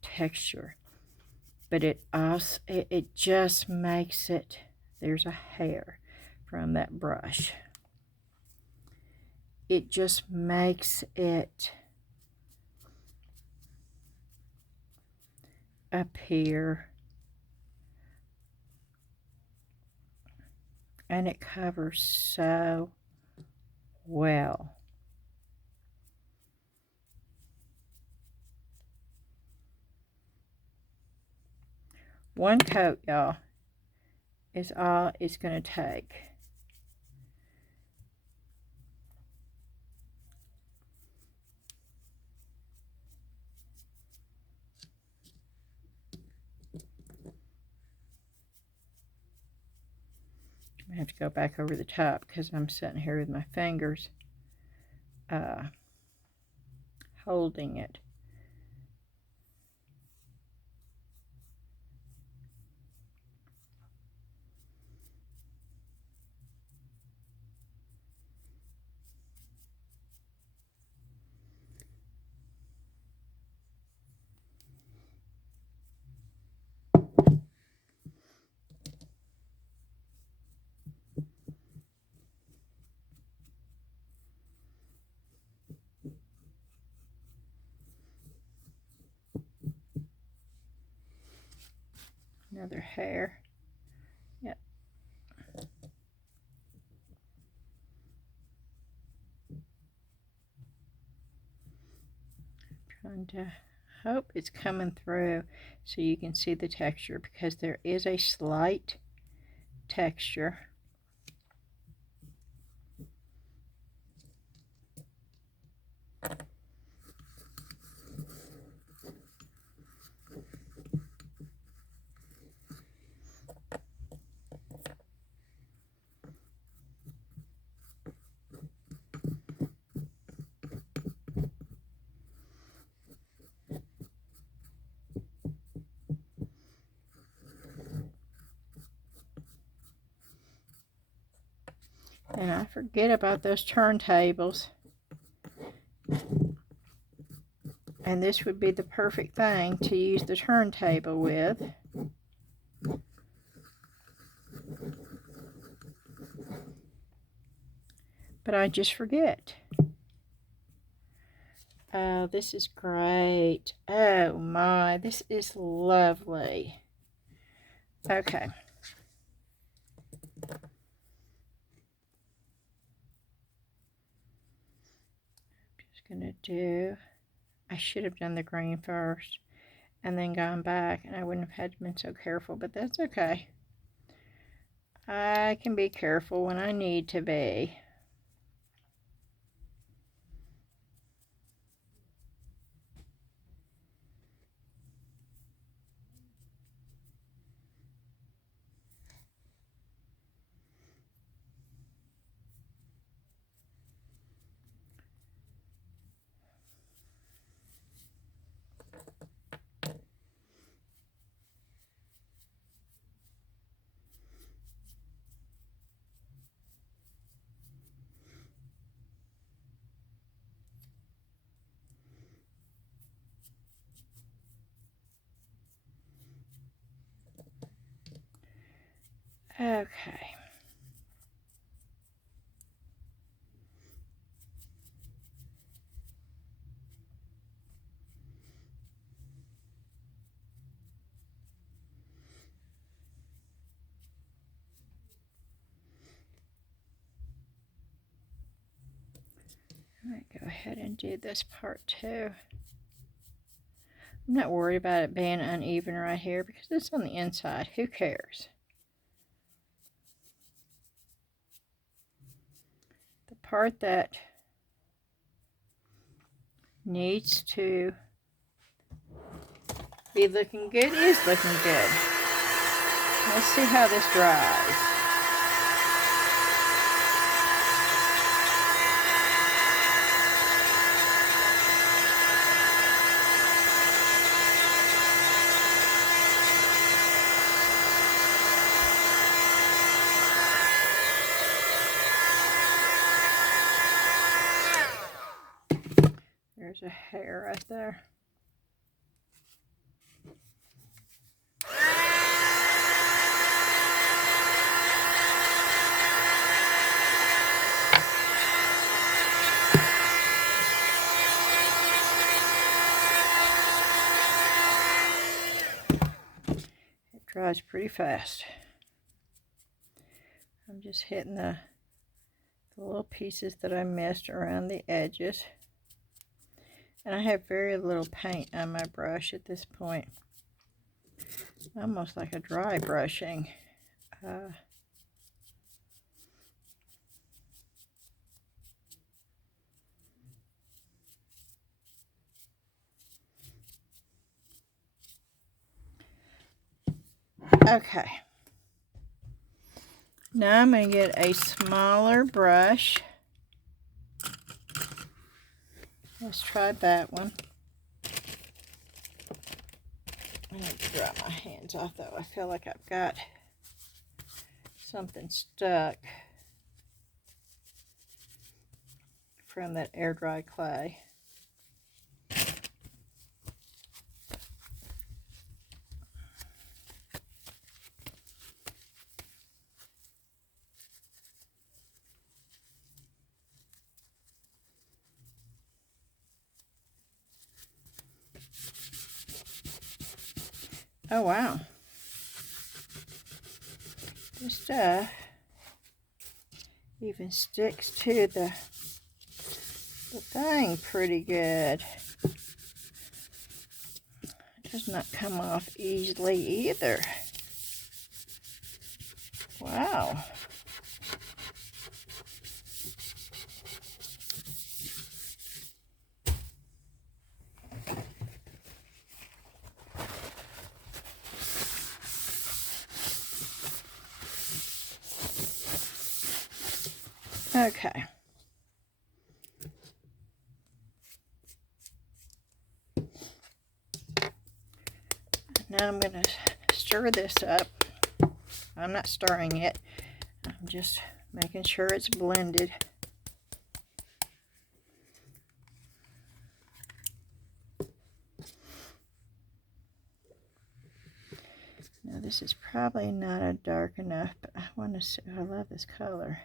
texture. But it also, it just makes it, there's a hair from that brush. It just makes it appear, and it covers so well. One coat, y'all, is all it's going to take. I have to go back over the top because I'm sitting here with my fingers holding it. Another hair. Yep. Trying to hope it's coming through so you can see the texture, because there is a slight texture. And I forget about those turntables. And this would be the perfect thing to use the turntable with. But I just forget. Oh, this is great. Oh my, this is lovely. Okay. Just gonna do, I should have done the green first and then gone back, and I wouldn't have had to been so careful, but that's okay. I can be careful when I need to be. Okay. I might go ahead and do this part too. I'm not worried about it being uneven right here because it's on the inside. Who cares? The part that needs to be looking good is looking good. Let's see how this dries. There's a hair right there. It dries pretty fast. I'm just hitting the little pieces that I missed around the edges. And I have very little paint on my brush at this point. Almost like a dry brushing. Okay. Now I'm going to get a smaller brush. Let's try that one. I need to dry my hands off though. I feel like I've got something stuck from that air dry clay. Oh wow. This stuff even sticks to the thing pretty good. It does not come off easily either. Wow. Okay. Now I'm going to stir this up. I'm not stirring it. I'm just making sure it's blended. Now this is probably not a dark enough, but I want to see, I love this color.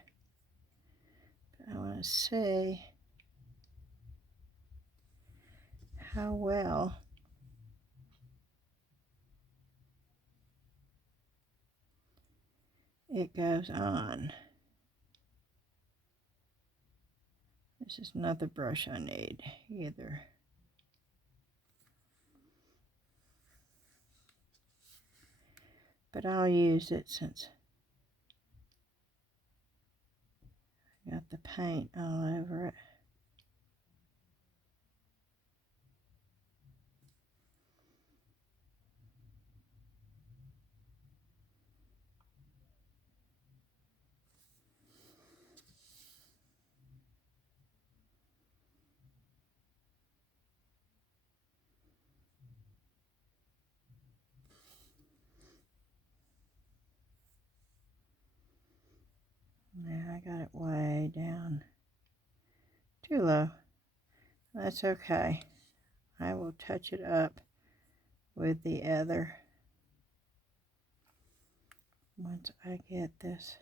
But I want to see how well it goes on. This is not the brush I need either. But I'll use it since I got the paint all over it. Yeah, I got it way down. Too low. That's okay. I will touch it up with the other once I get this.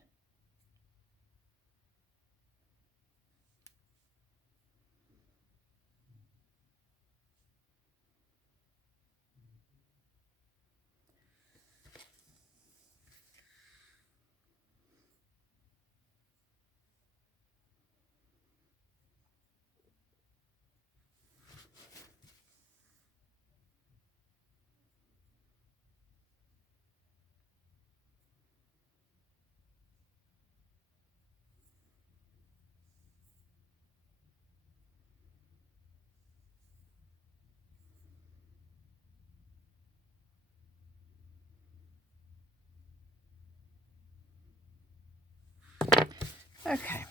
Okay.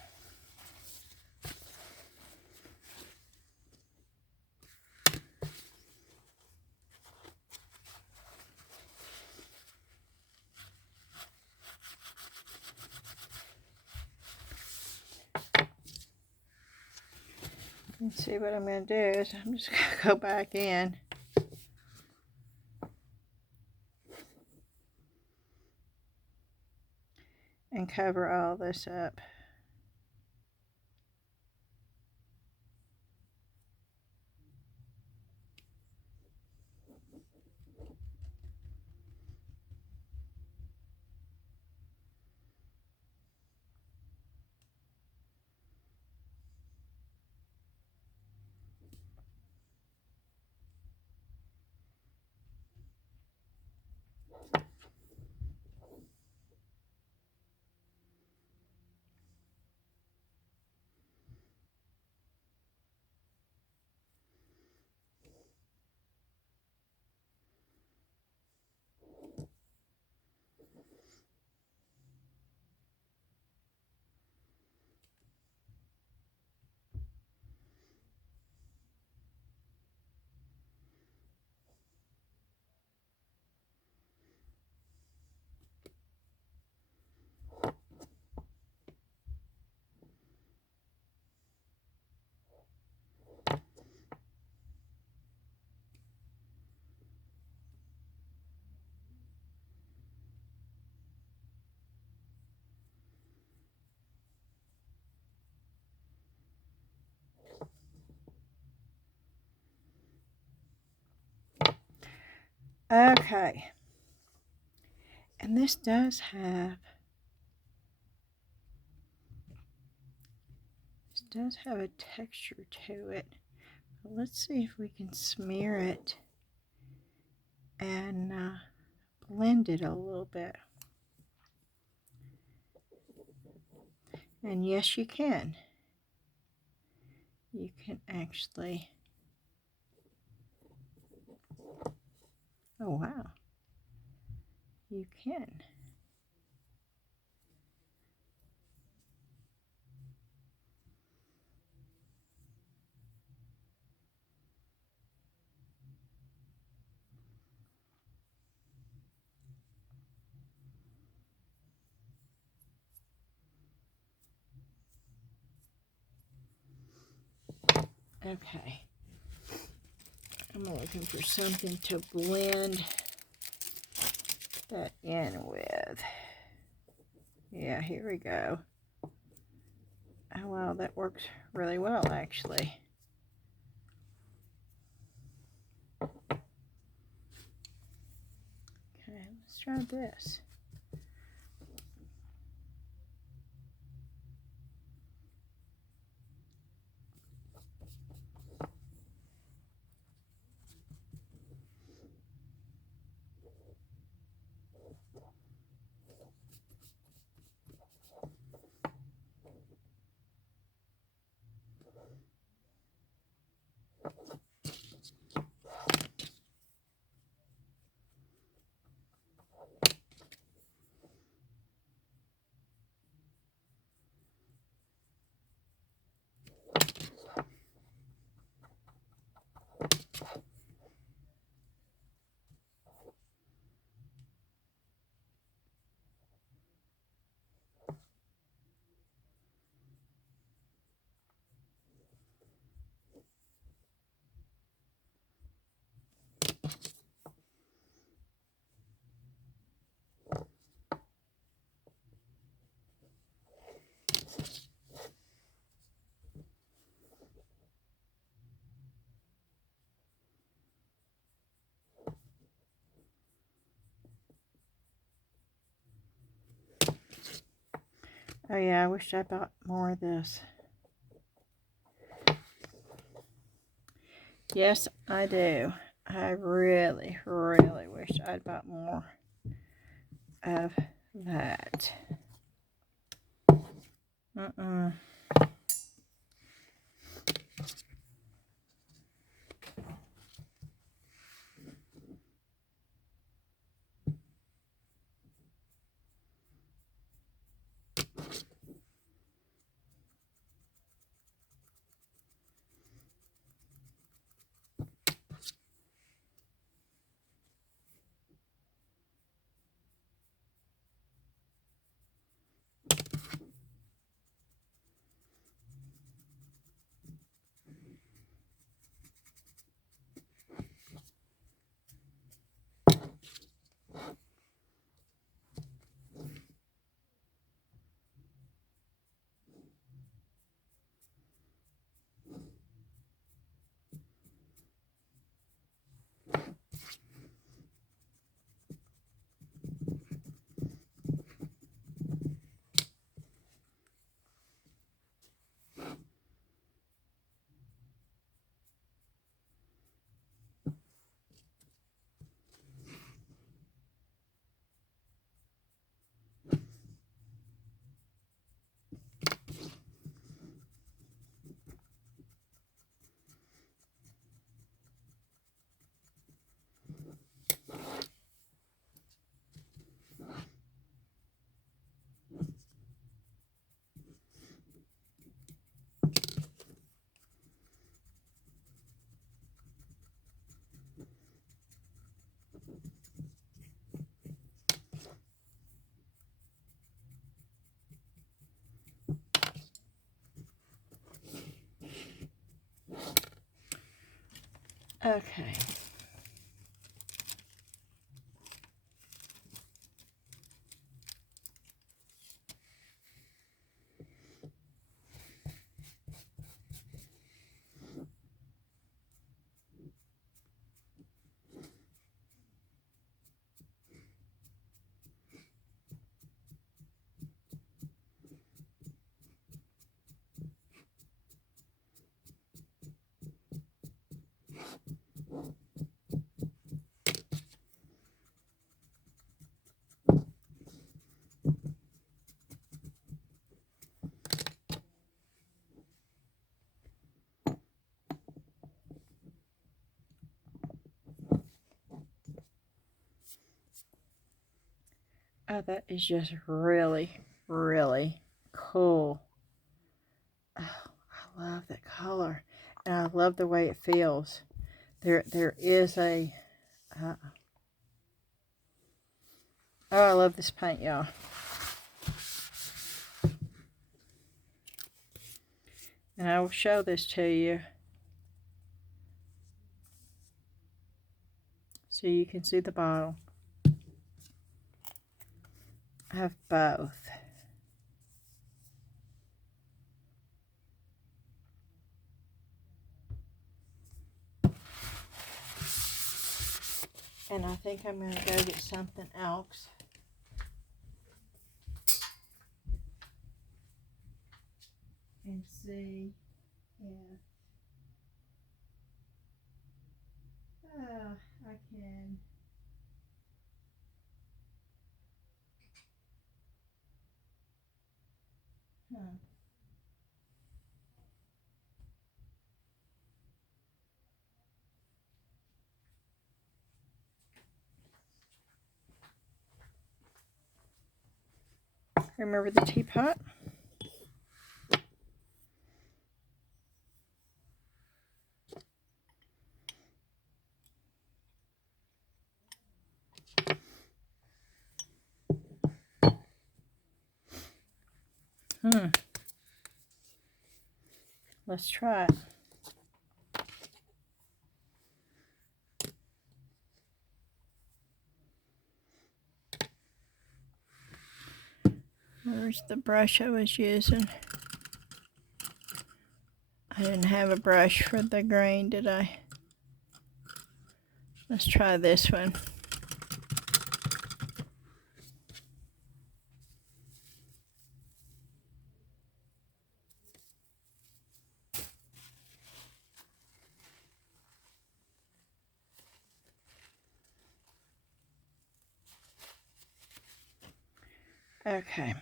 Let's see what I'm going to do is I'm just going to go back in and cover all this up. Okay. And this does have a texture to it. But let's see if we can smear it and blend it a little bit. And yes, you can. You can actually. Oh, wow. You can. Okay. I'm looking for something to blend that in with. Yeah, here we go. Oh, wow, that works really well, actually. Okay, let's try this. Oh yeah, I wish I bought more of this. Yes, I do. I really, really wish I'd bought more of that. Mm-mm. Okay. Oh, that is just really, really cool. Oh, I love that color. And I love the way it feels. There is a... Uh, oh, I love this paint, y'all. And I will show this to you. so you can see the bottle of both. And I think I'm going to go get something else. And see if I can. Huh. Remember the teapot? Let's try it. Where's the brush I was using? I didn't have a brush for the grain, did I? Let's try this one. Okay.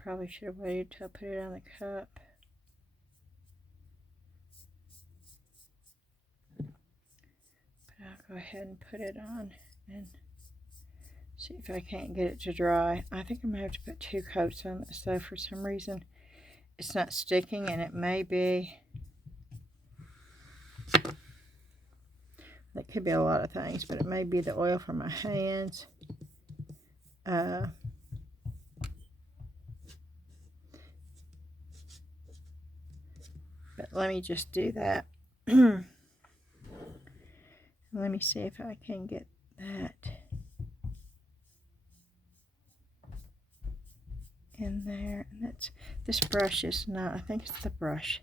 Probably should have waited till I put it on the cup. But I'll go ahead and put it on and see if I can't get it to dry. I think I'm going to have to put 2 coats on this though. For some reason it's not sticking, and it may be, that could be a lot of things, but it may be the oil from my hands. But let me just do that. Let me see if I can get that in there. And that's, this brush is not, I think it's the brush.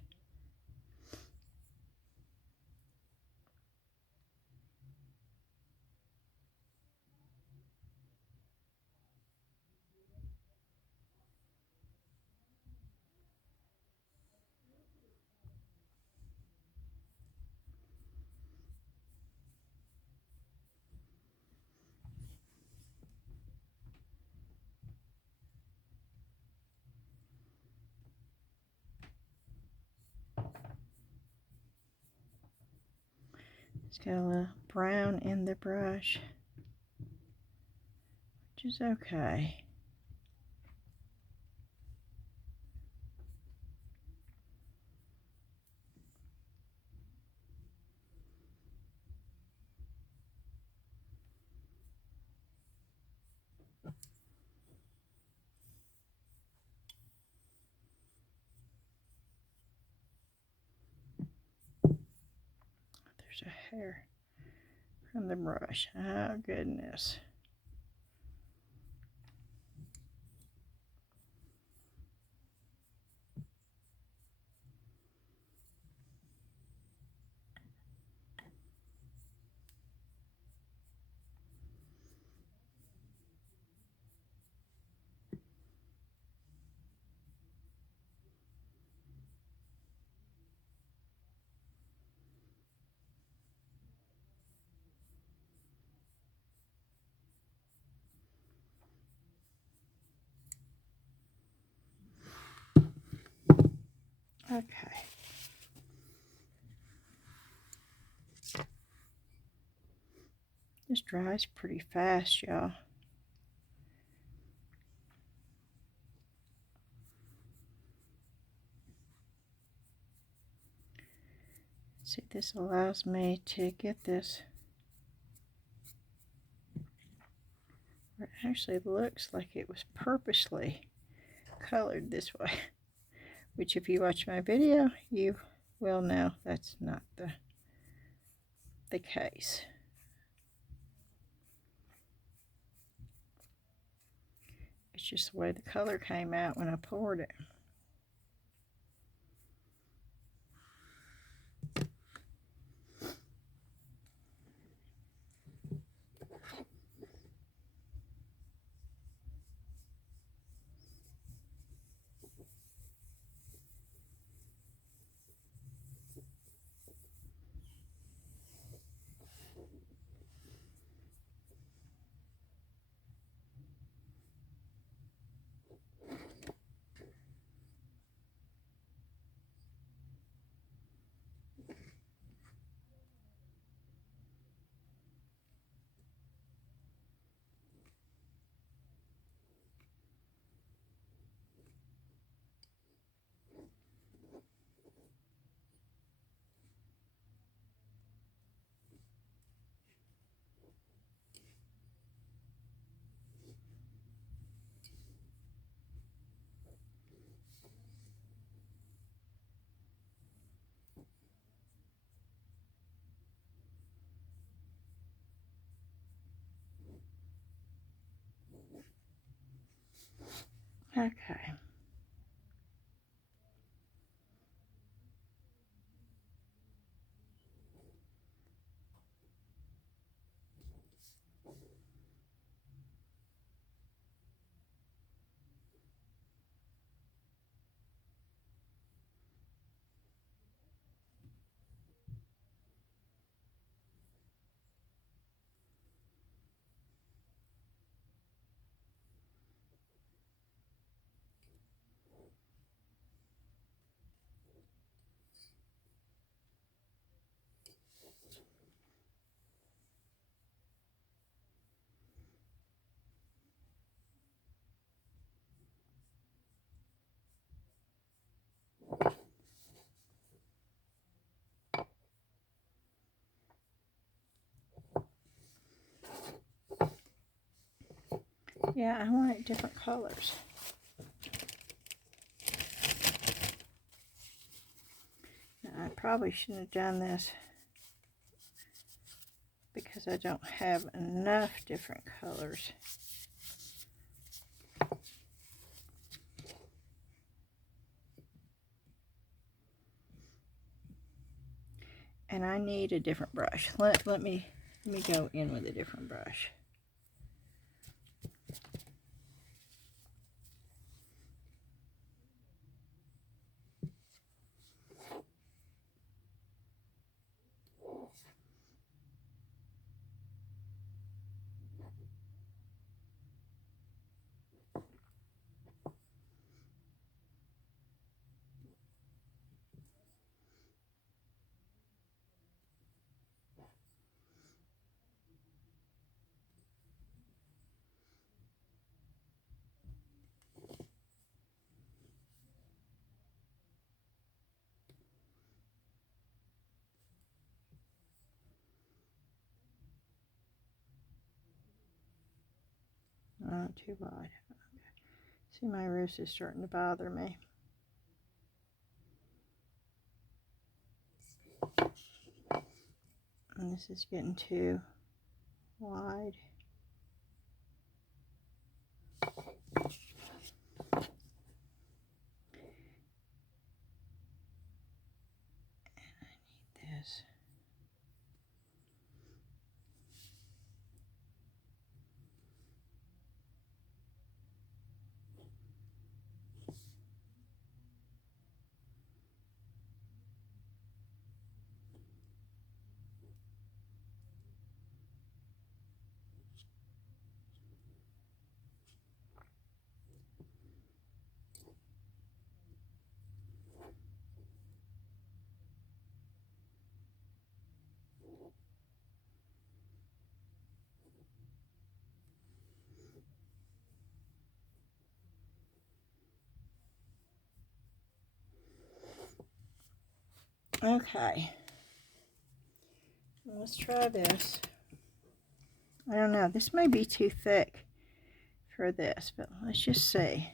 It's got a little brown in the brush, which is okay. There's a hair from the brush. Oh, goodness. Okay. This dries pretty fast, y'all. See, this allows me to get this. It actually looks like it was purposely colored this way, which if you watch my video, you will know that's not the case. It's just the way the color came out when I poured it. Okay. Yeah, I want different colors. Now, I probably shouldn't have done this because I don't have enough different colors. And I need a different brush. Let me go in with a different brush. Not too wide. Okay. See, my wrist is starting to bother me. And this is getting too wide. This. Okay. Let's try this. I don't know. This may be too thick for this, but let's just see.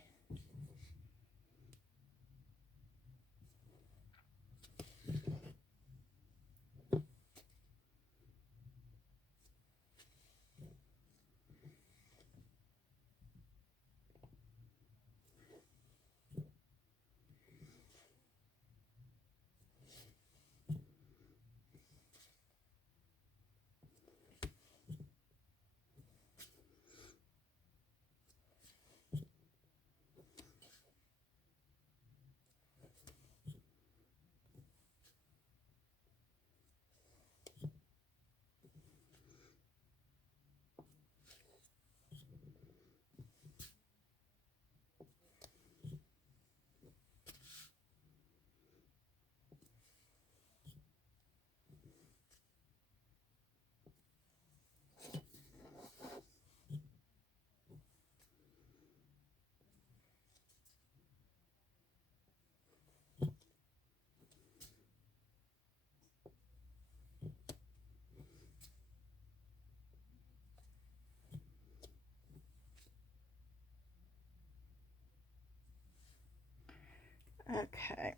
Okay.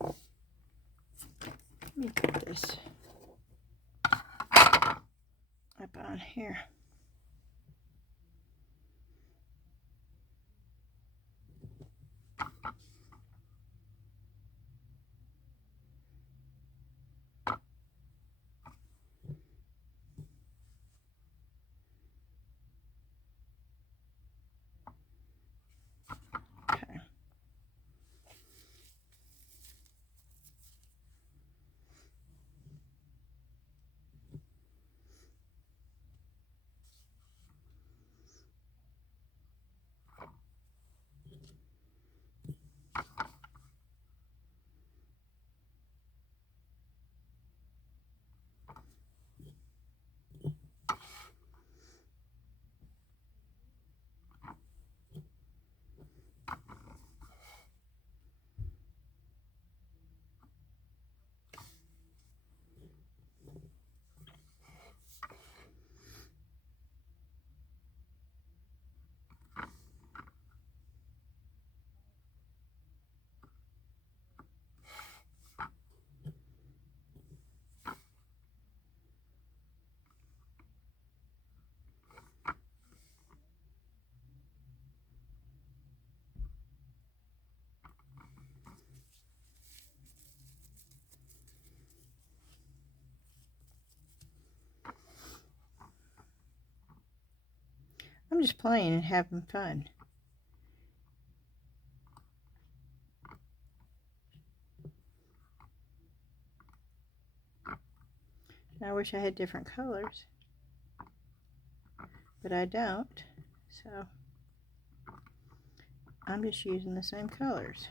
Let me put this up on here. Okay. I'm just playing and having fun. I wish I had different colors, but I don't, so I'm just using the same colors.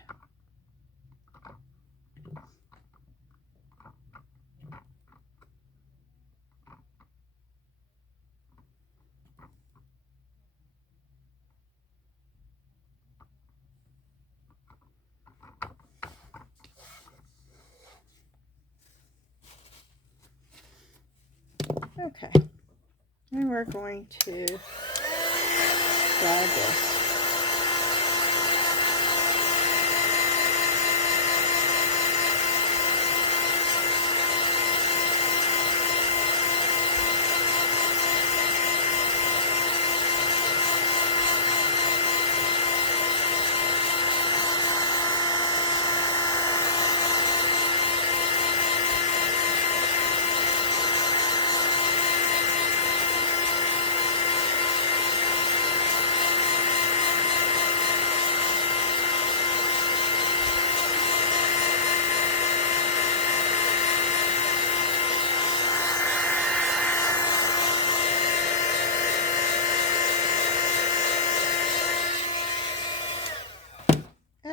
Okay, and we're going to try this.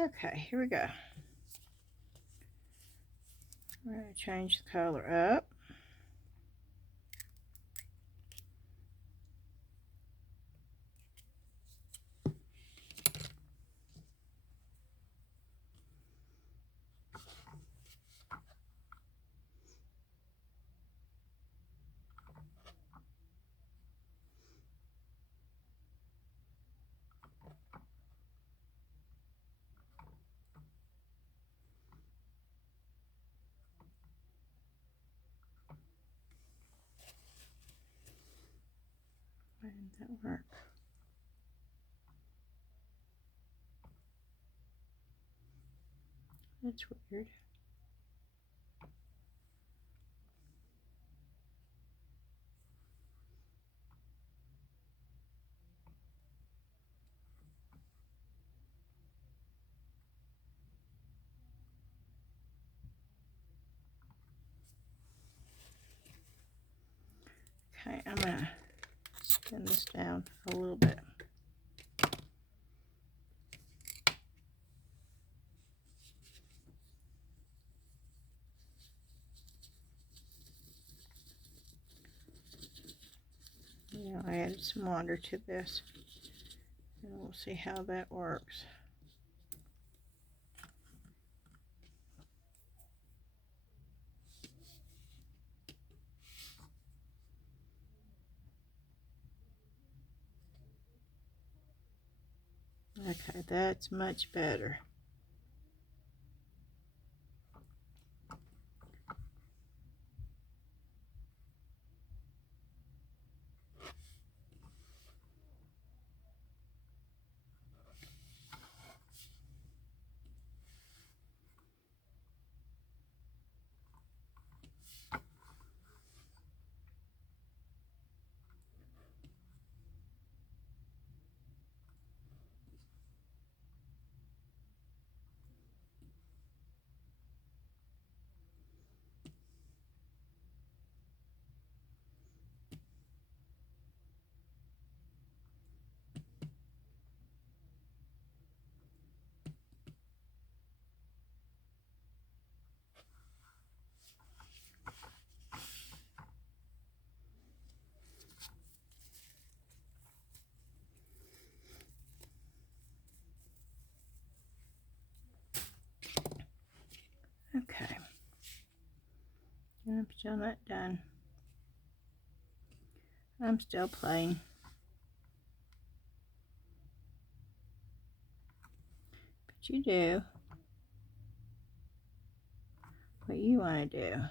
Okay, here we go. We're going to change the color up. Why didn't that work? That's weird. Okay, I'm gonna spin this down a little bit. Yeah, I added some water to this, and we'll see how that works. Okay, that's much better. Okay, I'm still not done. I'm still playing. But you do what you want to do.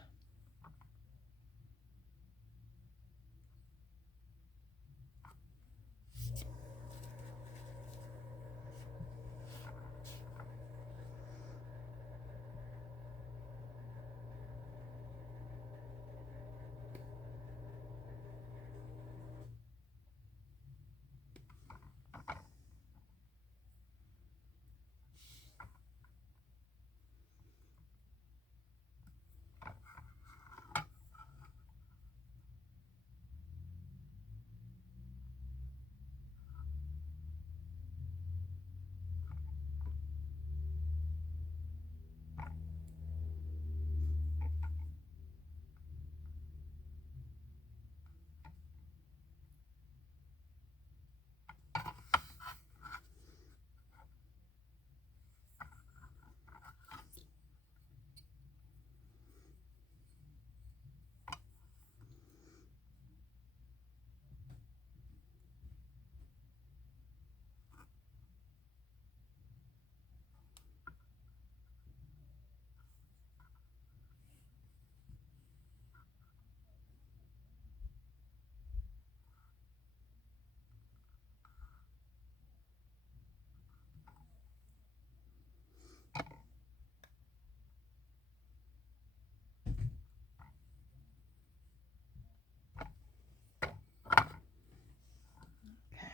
Okay.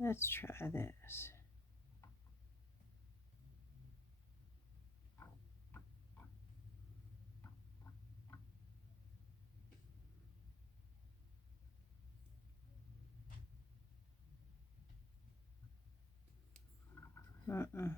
Let's try this. Uh-uh.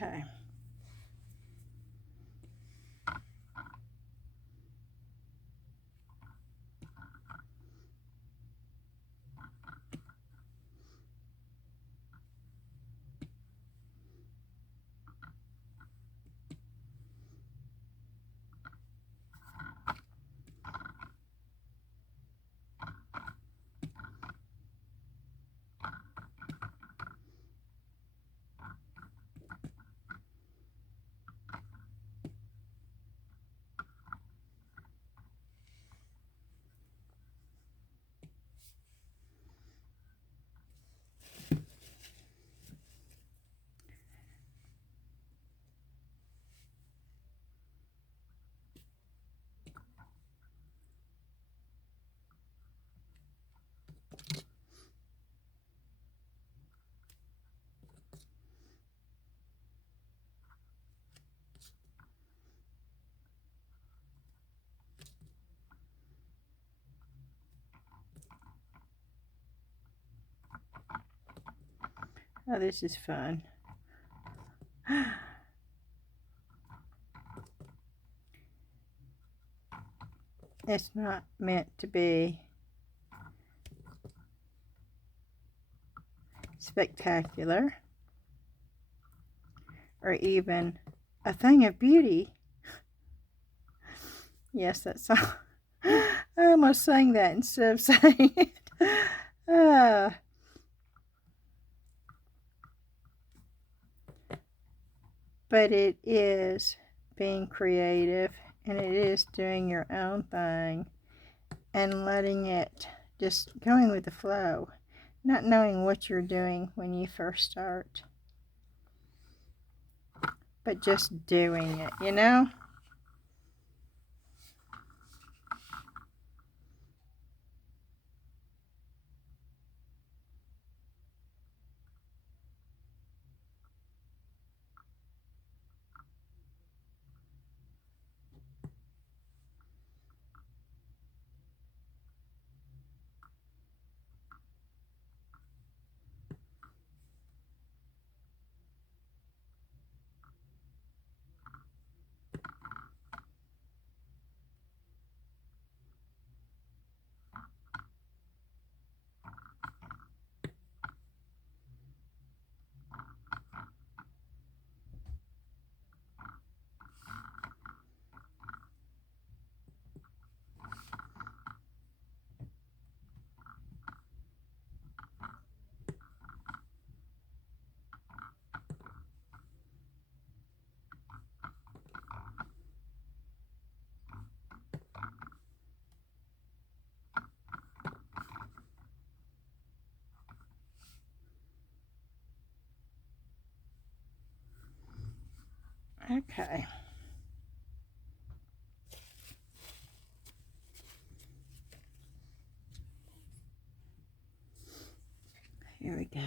Okay. Oh, this is fun. It's not meant to be spectacular or even a thing of beauty. Yes, that's all. I almost sang that instead of saying it. But it is being creative, and it is doing your own thing and letting it, just going with the flow, not knowing what you're doing when you first start, but just doing it, you know? Okay. Here we go.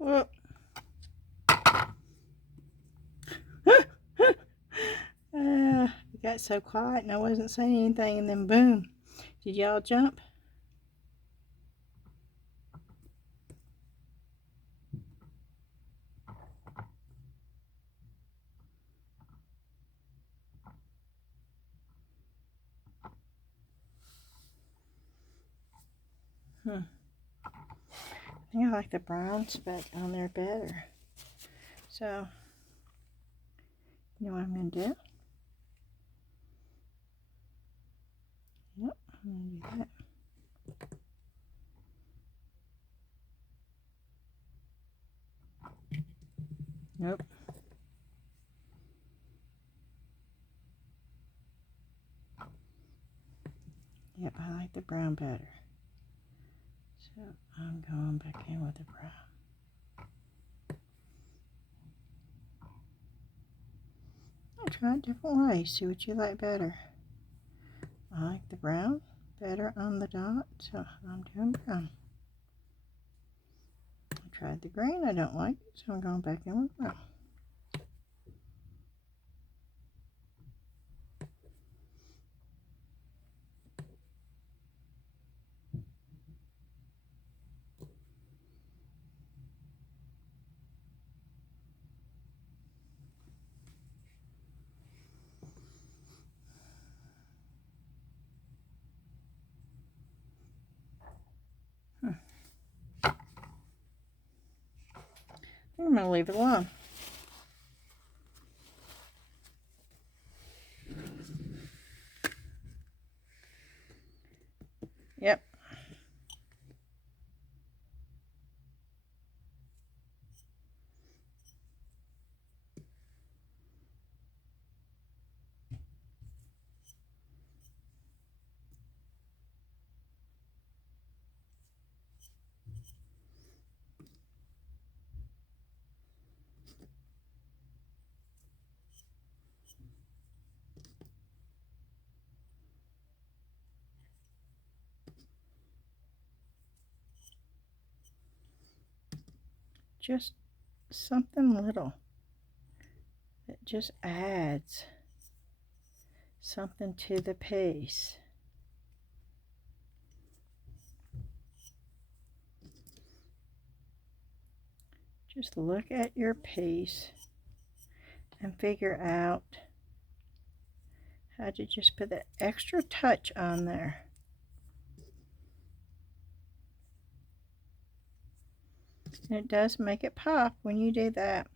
Whoop. It got so quiet and I wasn't saying anything, and then boom. Did y'all jump? I think I like the brown speck on there better. So, you know what I'm going to do? Yep, I'm going to do that. Nope. Yep, I like the brown better. So I'm going back in with the brown. I'll try a different way, see what you like better. I like the brown better on the dot, so I'm doing brown. I tried the green, I don't like it, so I'm going back in with brown. I'm going to leave it alone. Yep. Just something little that just adds something to the piece. Just look at your piece and figure out how to just put that extra touch on there. And it does make it pop when you do that.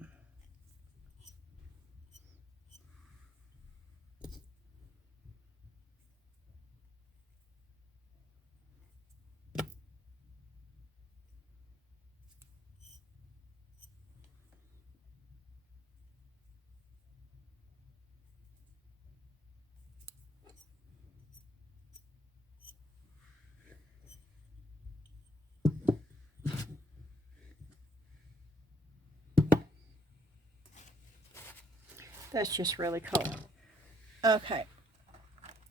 That's just really cool. Okay,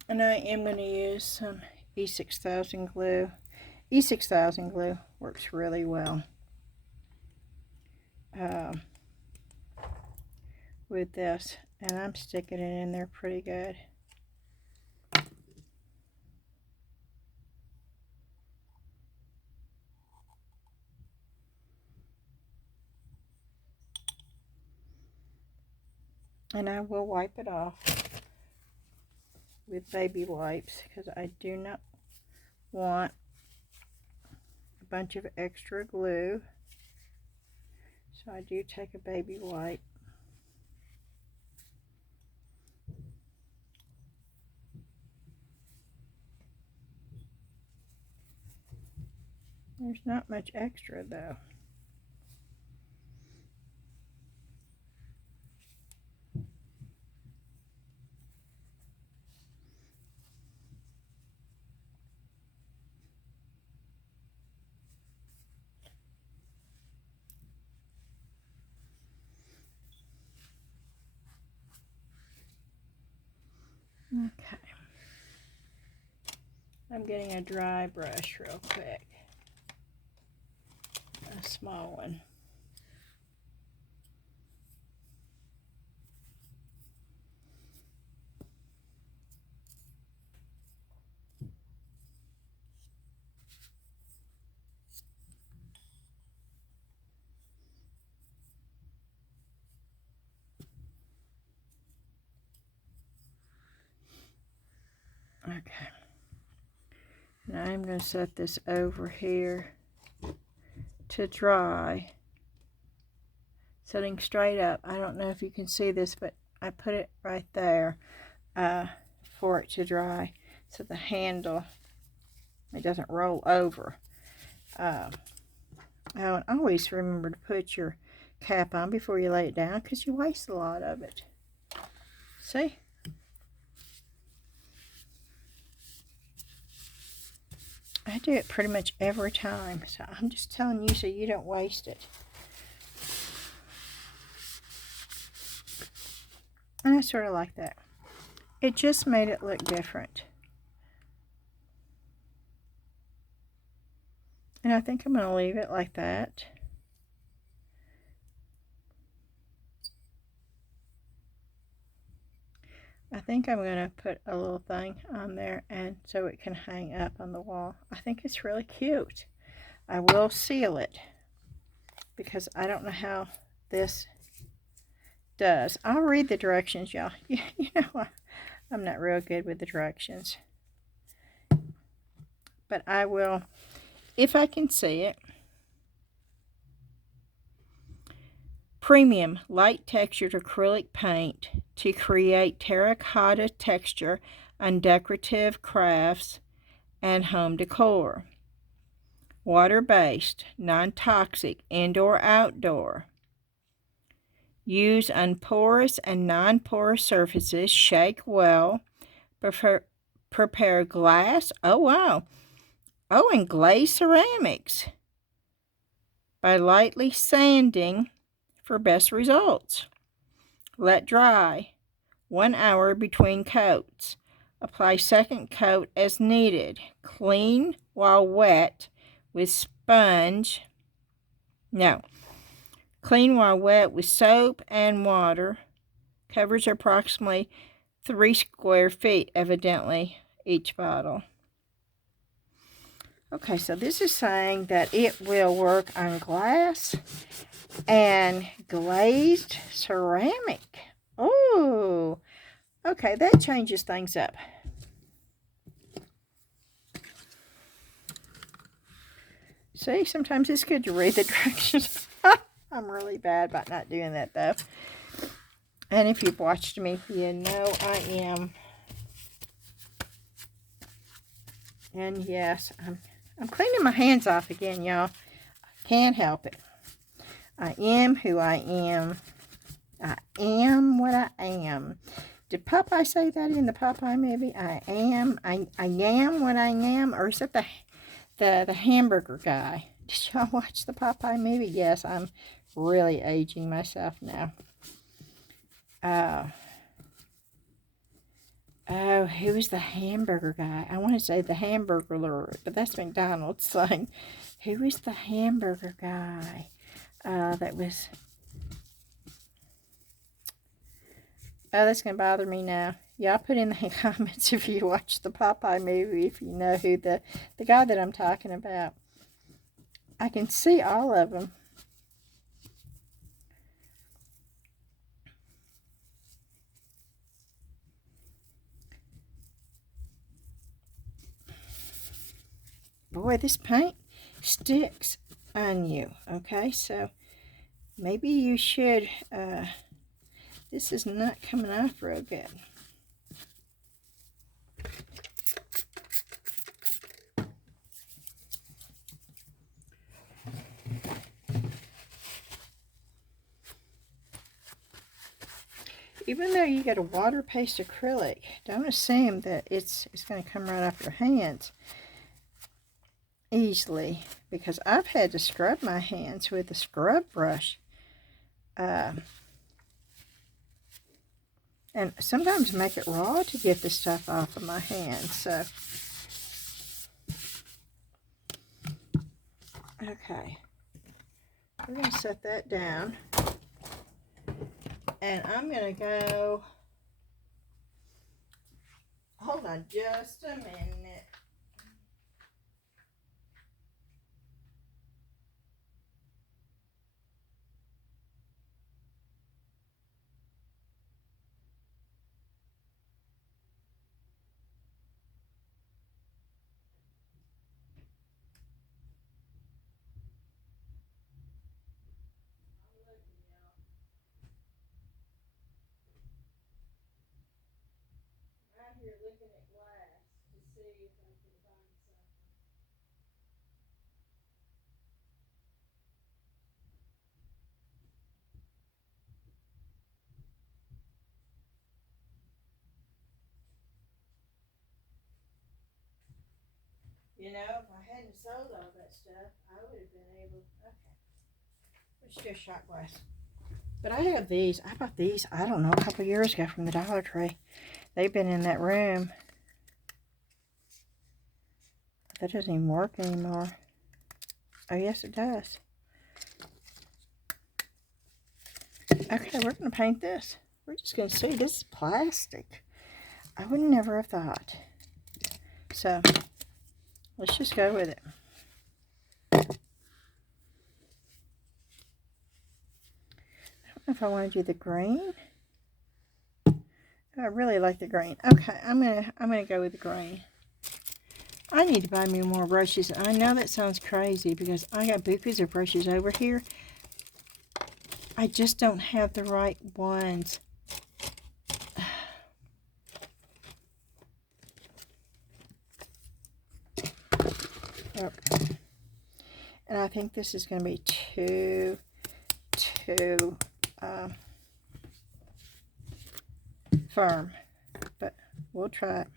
and I am going to use some E6000 glue. E6000 glue works really well with this, and I'm sticking it in there pretty good. And I will wipe it off with baby wipes because I do not want a bunch of extra glue. So I do take a baby wipe. There's not much extra though. Okay. I'm getting a dry brush real quick. A small one. Okay. Now I'm going to set this over here to dry. Sitting straight up. I don't know if you can see this, but I put it right there for it to dry so the handle, it doesn't roll over. And always remember to put your cap on before you lay it down because you waste a lot of it. See? I do it pretty much every time, so I'm just telling you so you don't waste it. And I sort of like that. It just made it look different. And I think I'm going to leave it like that. I think I'm going to put a little thing on there and so it can hang up on the wall. I think it's really cute. I will seal it because I don't know how this does. I'll read the directions, y'all. You know, I'm not real good with the directions. But I will, if I can see it. Premium light textured acrylic paint to create terracotta texture on decorative crafts and home decor. Water-based, non-toxic, indoor-outdoor. Use on porous and non-porous surfaces. Shake well. Prepare glass. Oh, wow. Oh, and glazed ceramics. By lightly sanding for best results. Let dry. 1 hour between coats. Apply second coat as needed. Clean while wet with sponge. No. Clean while wet with soap and water. Covers approximately 3 square feet, evidently, each bottle. Okay, so this is saying that it will work on glass and glazed ceramic. Oh, okay, that changes things up. See, sometimes it's good to read the directions. I'm really bad about not doing that, though. And if you've watched me, you know I am. And yes, I'm cleaning my hands off again, y'all. I can't help it. I am who I am. I am what I am. Did Popeye say that in the Popeye movie? I am what I am? Or is it the hamburger guy? Did y'all watch the Popeye movie? Yes, I'm really aging myself now. Oh, who was the hamburger guy? I want to say the Hamburger Lord, but that's McDonald's thing. Who was the hamburger guy? That was... Oh, that's going to bother me now. Y'all put in the comments if you watch the Popeye movie, if you know who the guy that I'm talking about. I can see all of them. Boy, this paint sticks on you, okay? So maybe you should, this is not coming off real good. Even though you get a water-based acrylic, don't assume that it's going to come right off your hands easily, because I've had to scrub my hands with a scrub brush. And sometimes make it raw to get the stuff off of my hands. So, okay. We're going to set that down. And I'm going to go... Hold on just a minute. You know, if I hadn't sold all that stuff, I would have been able. Okay, let's do a shot glass. But I have these. I bought these, I don't know, a couple years ago from the Dollar Tree. They've been in that room. That doesn't even work anymore. Oh, yes, it does. Okay, we're going to paint this. We're just going to see. This is plastic. I would never have thought. So, let's just go with it. I don't know if I want to do the green. I really like the green. Okay, I'm gonna go with the green. I need to buy me more brushes. I know that sounds crazy because I got bukus of brushes over here. I just don't have the right ones. Okay. And I think this is going to be too firm, but we'll try it.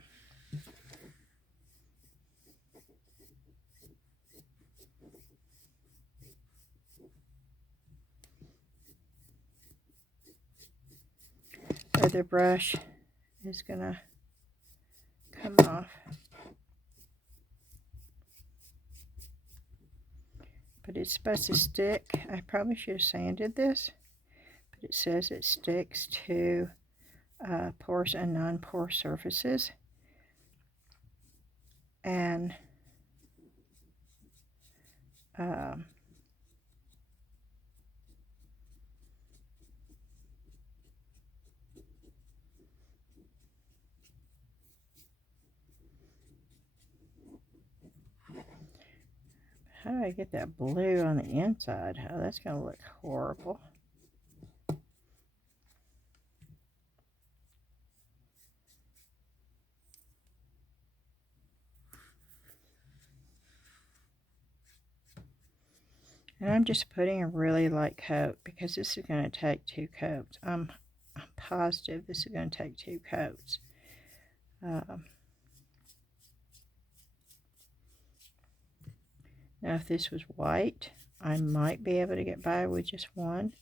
Other brush is going to come off. But it's supposed to stick. I probably should have sanded this, but it says it sticks to porous and non-porous surfaces. And how do I get that blue on the inside? Oh, that's going to look horrible. And I'm just putting a really light coat because this is going to take 2 coats. I'm positive this is going to take 2 coats. Now, if this was white, I might be able to get by with just one.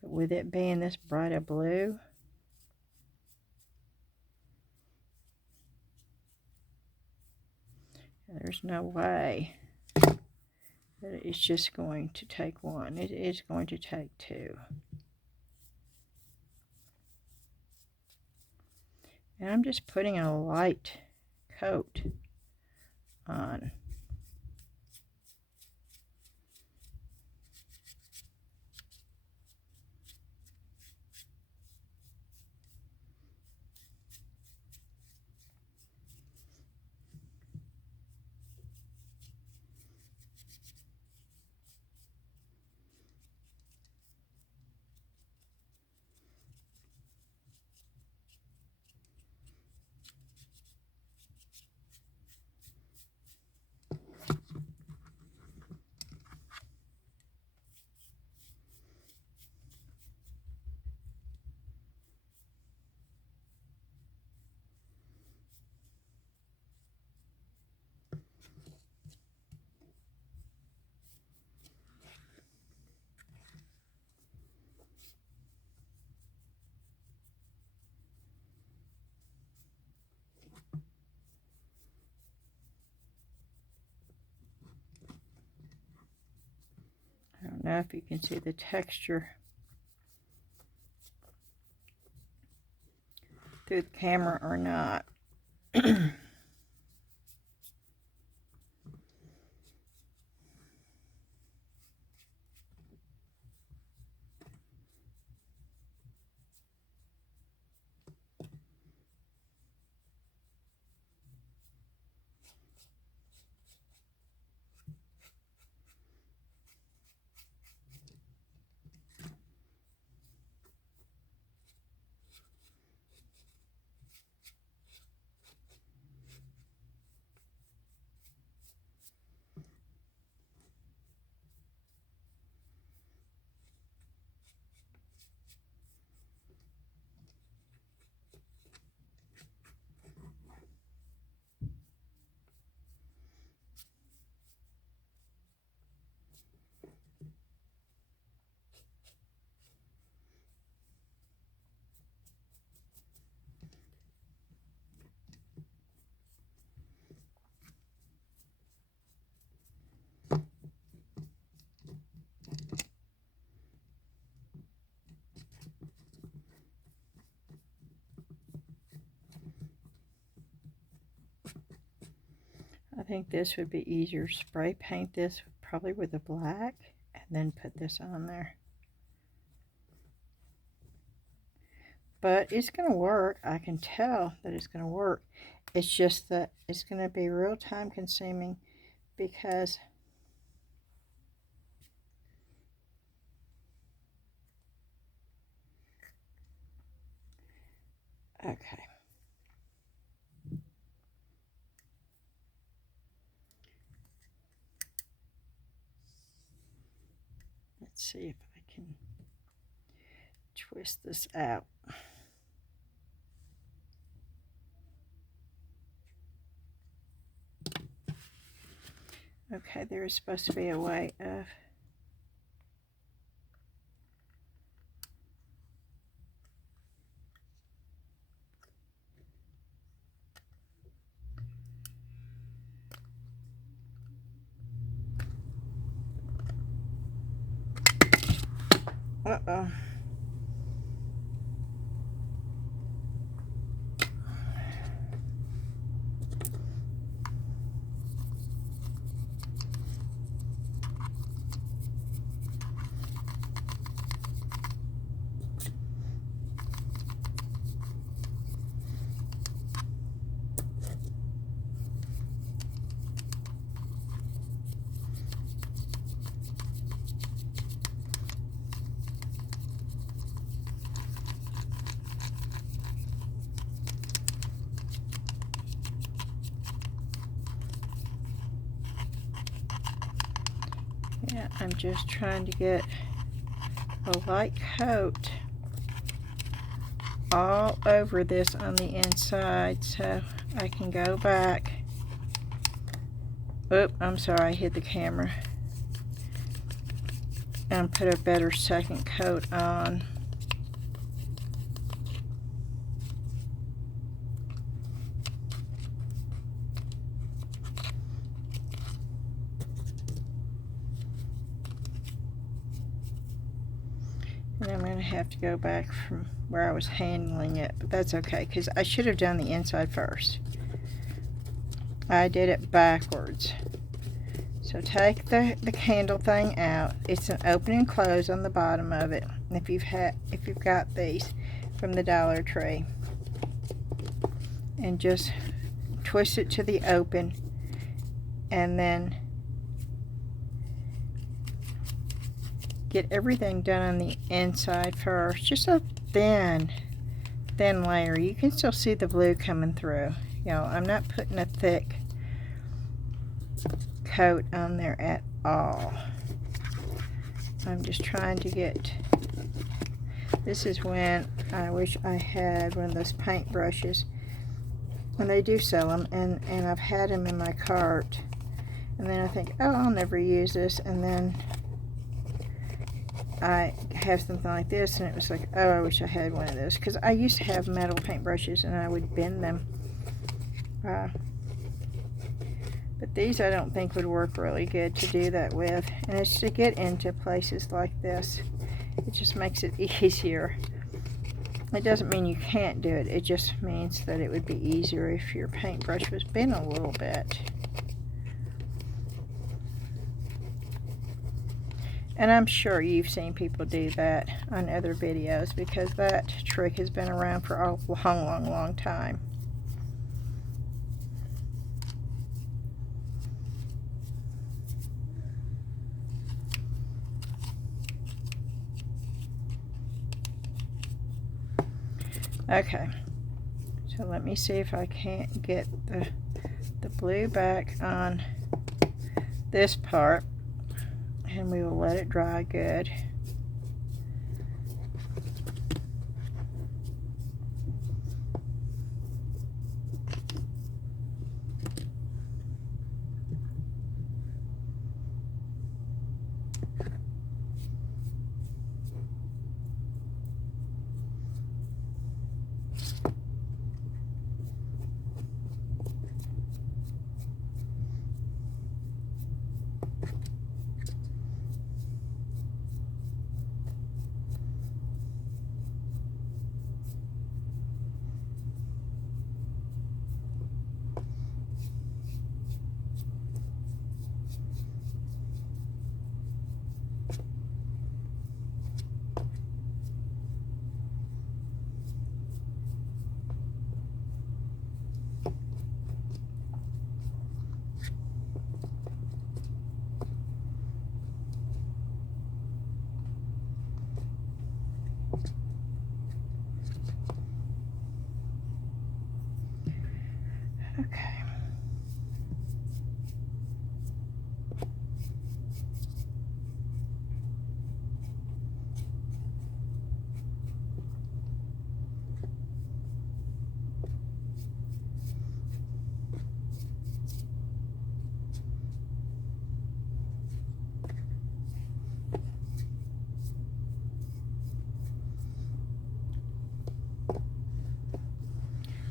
But with it being this bright a blue, there's no way that it's just going to take one. It is going to take 2. And I'm just putting a light coat on. I don't know if you can see the texture through the camera or not. think this would be easier. Spray paint this probably with a black and then put this on there. But it's going to work. I can tell that it's going to work. It's just that it's going to be real time consuming because okay. Let's see if I can twist this out. Okay, there is supposed to be a way of uh-oh. Yeah, I'm just trying to get a light coat all over this on the inside so I can go back. Oop, I'm sorry, I hit the camera. And put a better second coat on. And I'm going to have to go back from where I was handling it, but that's okay because I should have done the inside first. I did it backwards. So take the candle thing out. It's an open and close on the bottom of it. If you've got these from the Dollar Tree, and just twist it to the open, and then get everything done on the inside first. Just a thin layer. You can still see the blue coming through. You know, I'm not putting a thick coat on there at all. I'm just trying to get, this is when I wish I had one of those paint brushes, and they do sell them, and I've had them in my cart, and then I think, oh, I'll never use this, and then I have something like this, and it was like, oh, I wish I had one of those, because I used to have metal paint brushes, and I would bend them. But these I don't think would work really good to do that with, and it's to get into places like this. It just makes it easier. It doesn't mean you can't do it, it just means that it would be easier if your paintbrush was bent a little bit. And I'm sure you've seen people do that on other videos because that trick has been around for a long time. Okay, so let me see if I can't get the blue back on this part, and we will let it dry good.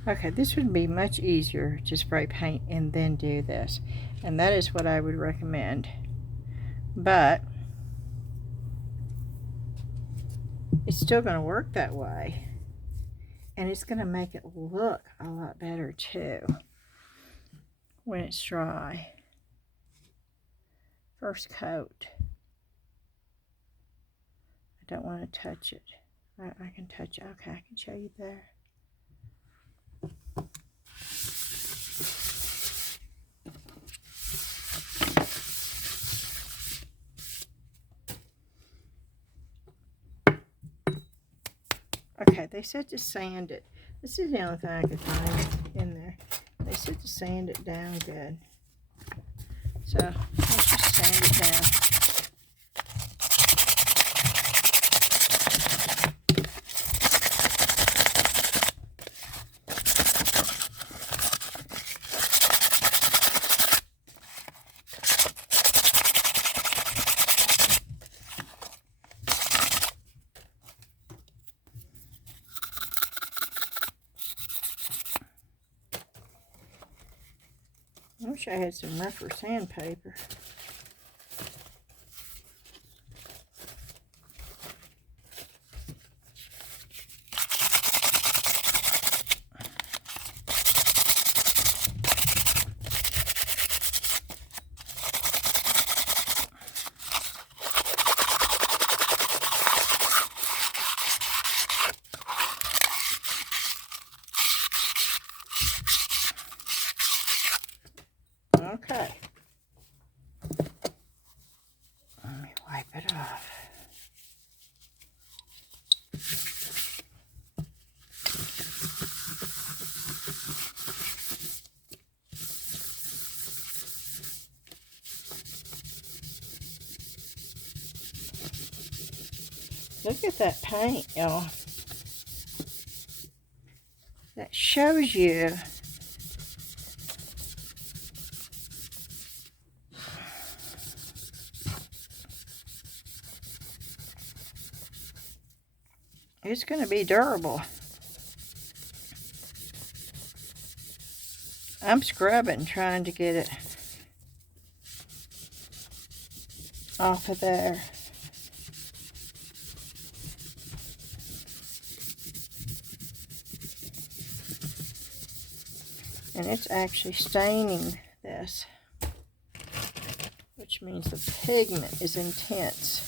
Okay, this would be much easier to spray paint and then do this. And that is what I would recommend. But it's still going to work that way. And it's going to make it look a lot better too when it's dry. First coat. I don't want to touch it. I can touch it. Okay, I can show you there. Okay, they said to sand it. This is the only thing I could find in there. They said to sand it down good. So let's just sand it down. I wish I had some rougher sandpaper. Okay. Let me wipe it off. Look at that paint, y'all. That shows you it's going to be durable. I'm scrubbing, trying to get it off of there. And it's actually staining this, which means the pigment is intense.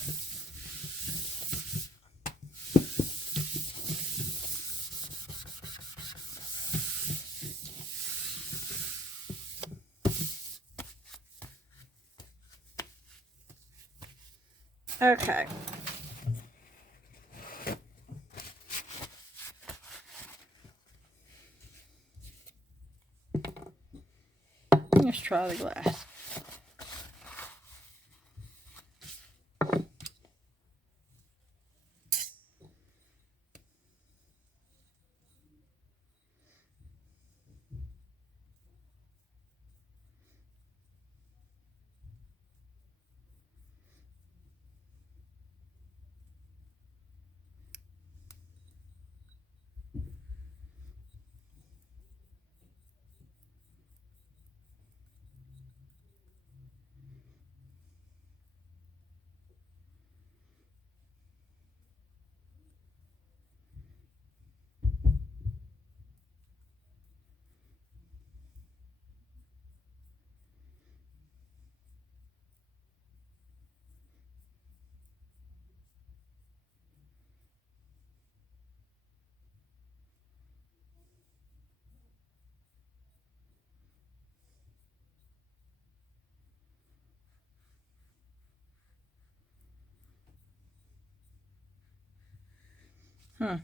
Okay. Let's try the glass. Hmm.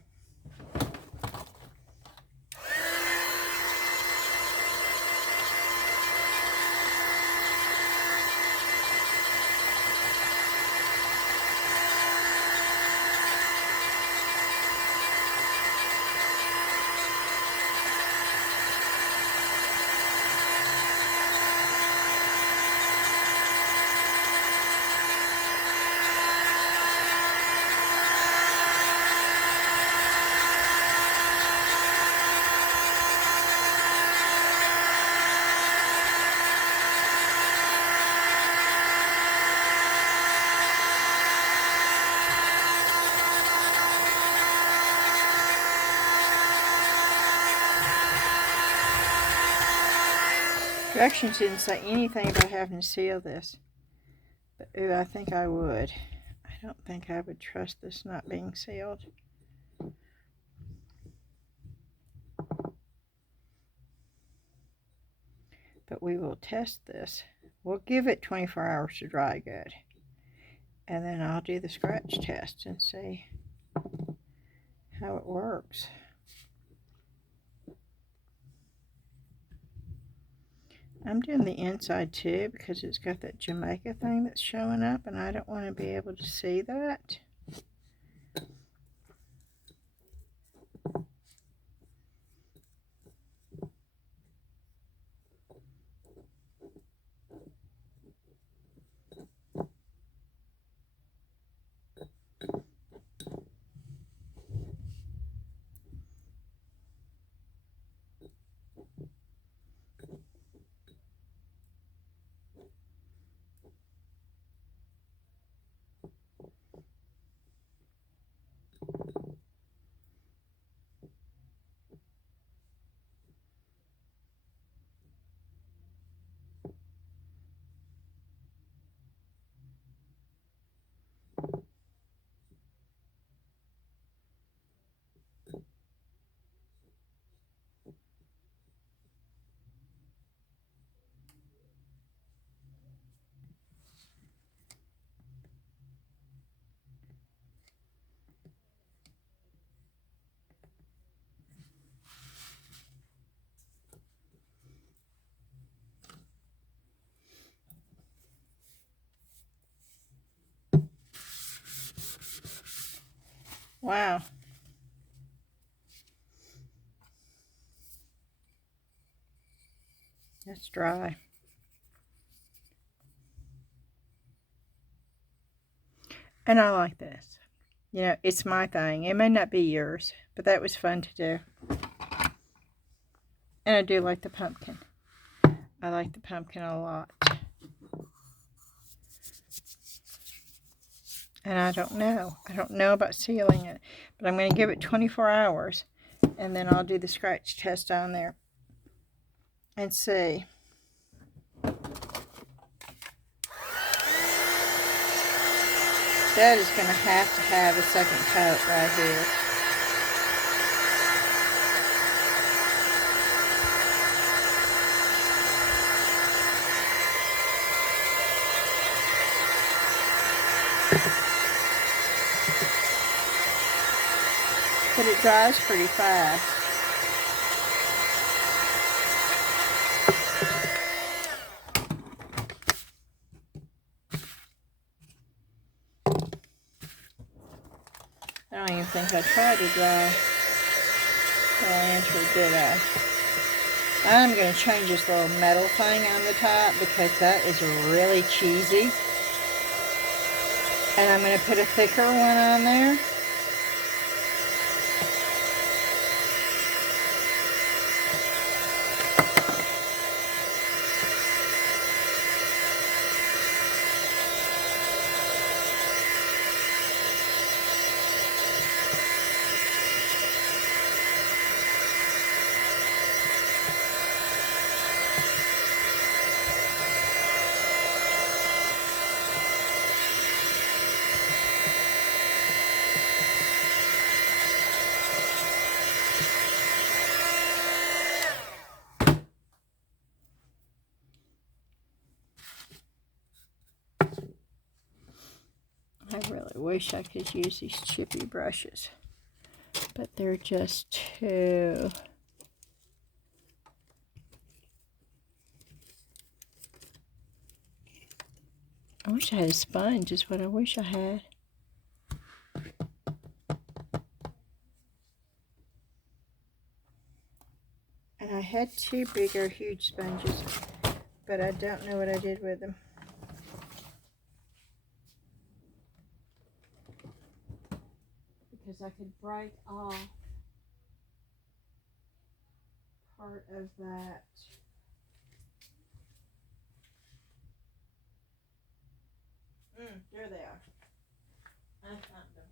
Directions didn't say anything about having to seal this. But ooh, I think I would. I don't think I would trust this not being sealed. But we will test this. We'll give it 24 hours to dry good. And then I'll do the scratch test and see how it works. I'm doing the inside too because it's got that Jamaica thing that's showing up and I don't want to be able to see that. Wow. That's dry. And I like this. You know, it's my thing. It may not be yours, but that was fun to do. And I do like the pumpkin. I like the pumpkin a lot. And I don't know. I don't know about sealing it. But I'm going to give it 24 hours. And then I'll do the scratch test on there. And see. That is going to have a second coat right here. But it dries pretty fast. I don't even think I tried to dry the lantern, did I? I'm going to change this little metal thing on the top because that is really cheesy. And I'm going to put a thicker one on there. I really wish I could use these chippy brushes, but they're just too... I wish I had a sponge, is what I wish I had. And I had two bigger, huge sponges, but I don't know what I did with them. Because I could break off part of that. There they are. I found them.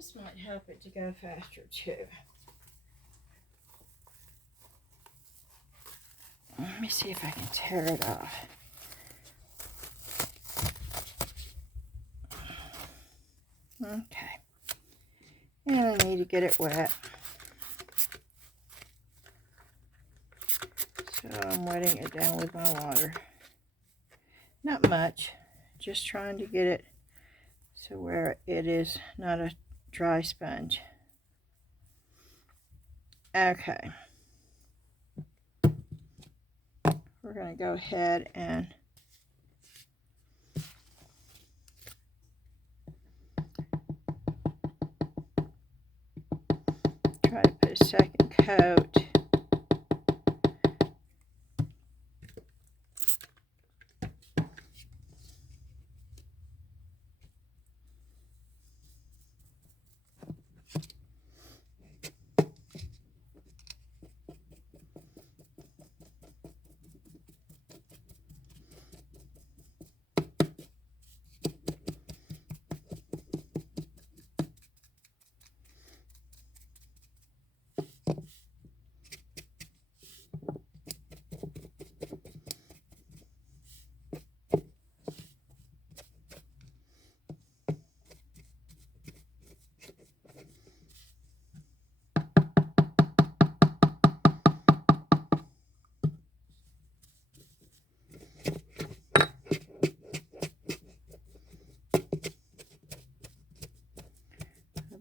This might help it to go faster too. Let me see if I can tear it off. Okay. And I need to get it wet. So I'm wetting it down with my water. Not much, just trying to get it so where it is not a dry sponge. Okay. We're going to go ahead and try to put a second coat.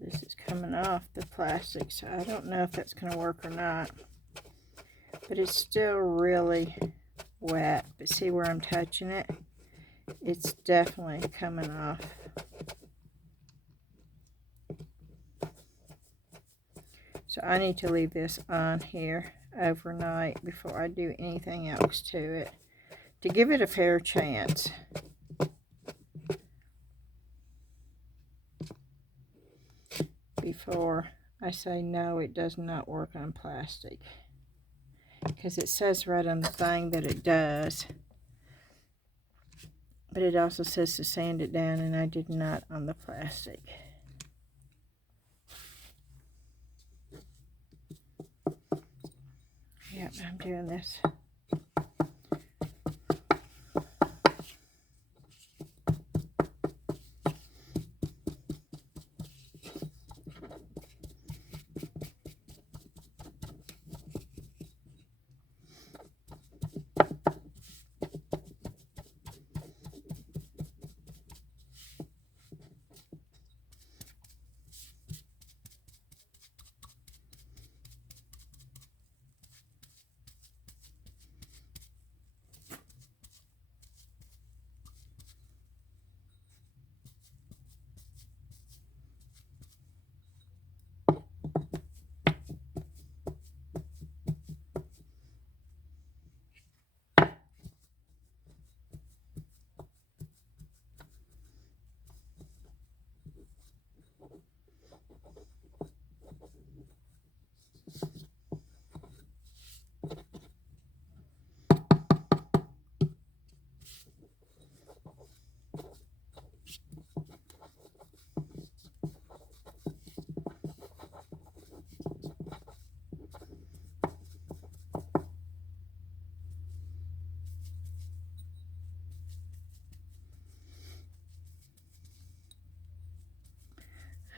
This is coming off the plastic, so I don't know if that's going to work or not. But it's still really wet. But see where I'm touching it? It's definitely coming off. So I need to leave this on here overnight before I do anything else to it, to give it a fair chance. Before I say no, it does not work on plastic. Because it says right on the thing that it does. But it also says to sand it down, and I did not on the plastic. Yep, I'm doing this.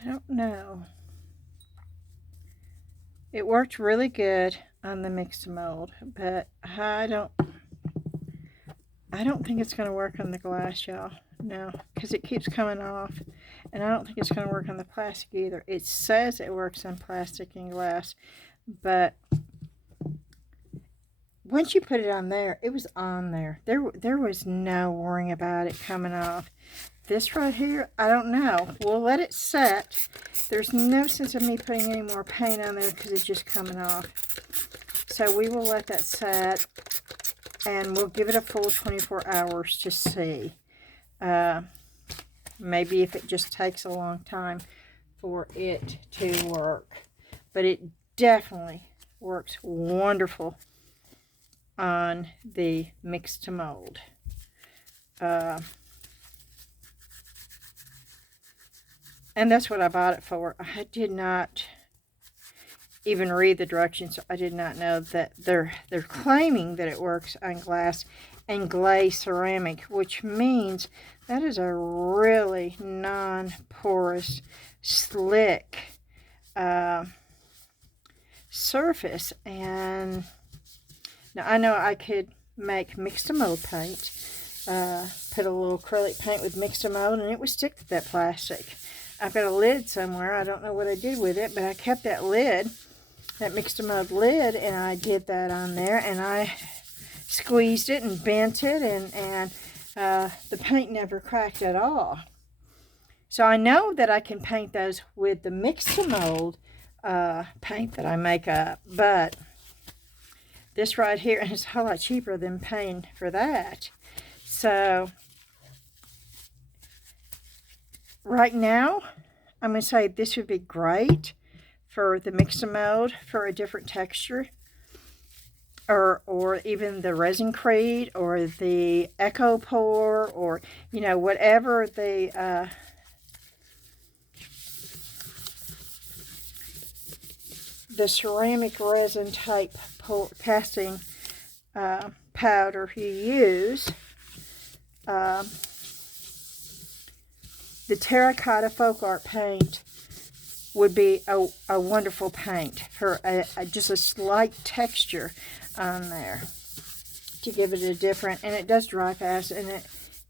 I don't know. It worked really good on the mixed mold, but I don't think it's going to work on the glass, y'all. No, because it keeps coming off, and I don't think it's going to work on the plastic either. It says it works on plastic and glass, but once you put it on there, it was on there. There was no worrying about it coming off. This right here, I don't know. We'll let it set. There's no sense of me putting any more paint on there because it's just coming off. So we will let that set, and we'll give it a full 24 hours to see. Maybe if it just takes a long time for it to work. But it definitely works wonderful on the mixed mold. And And that's what I bought it for. I did not even read the directions. I did not know that they're claiming that it works on glass and glaze ceramic, which means that is a really non-porous, slick surface. And now I know I could make mixed mold paint, put a little acrylic paint with mixed mold, and it would stick to that plastic. I've got a lid somewhere. I don't know what I did with it, but I kept that lid, that mixed mold lid, and I did that on there, and I squeezed it and bent it, and the paint never cracked at all. So I know that I can paint those with the mixed mold paint that I make up, but this right here is a whole lot cheaper than paying for that. So right now, I'm going to say this would be great for the mixed mold for a different texture, or even the resin creed, or the echo pour, or whatever the ceramic resin type casting powder you use. The terracotta folk art paint would be a wonderful paint for just a slight texture on there to give it a different, and it does dry fast, and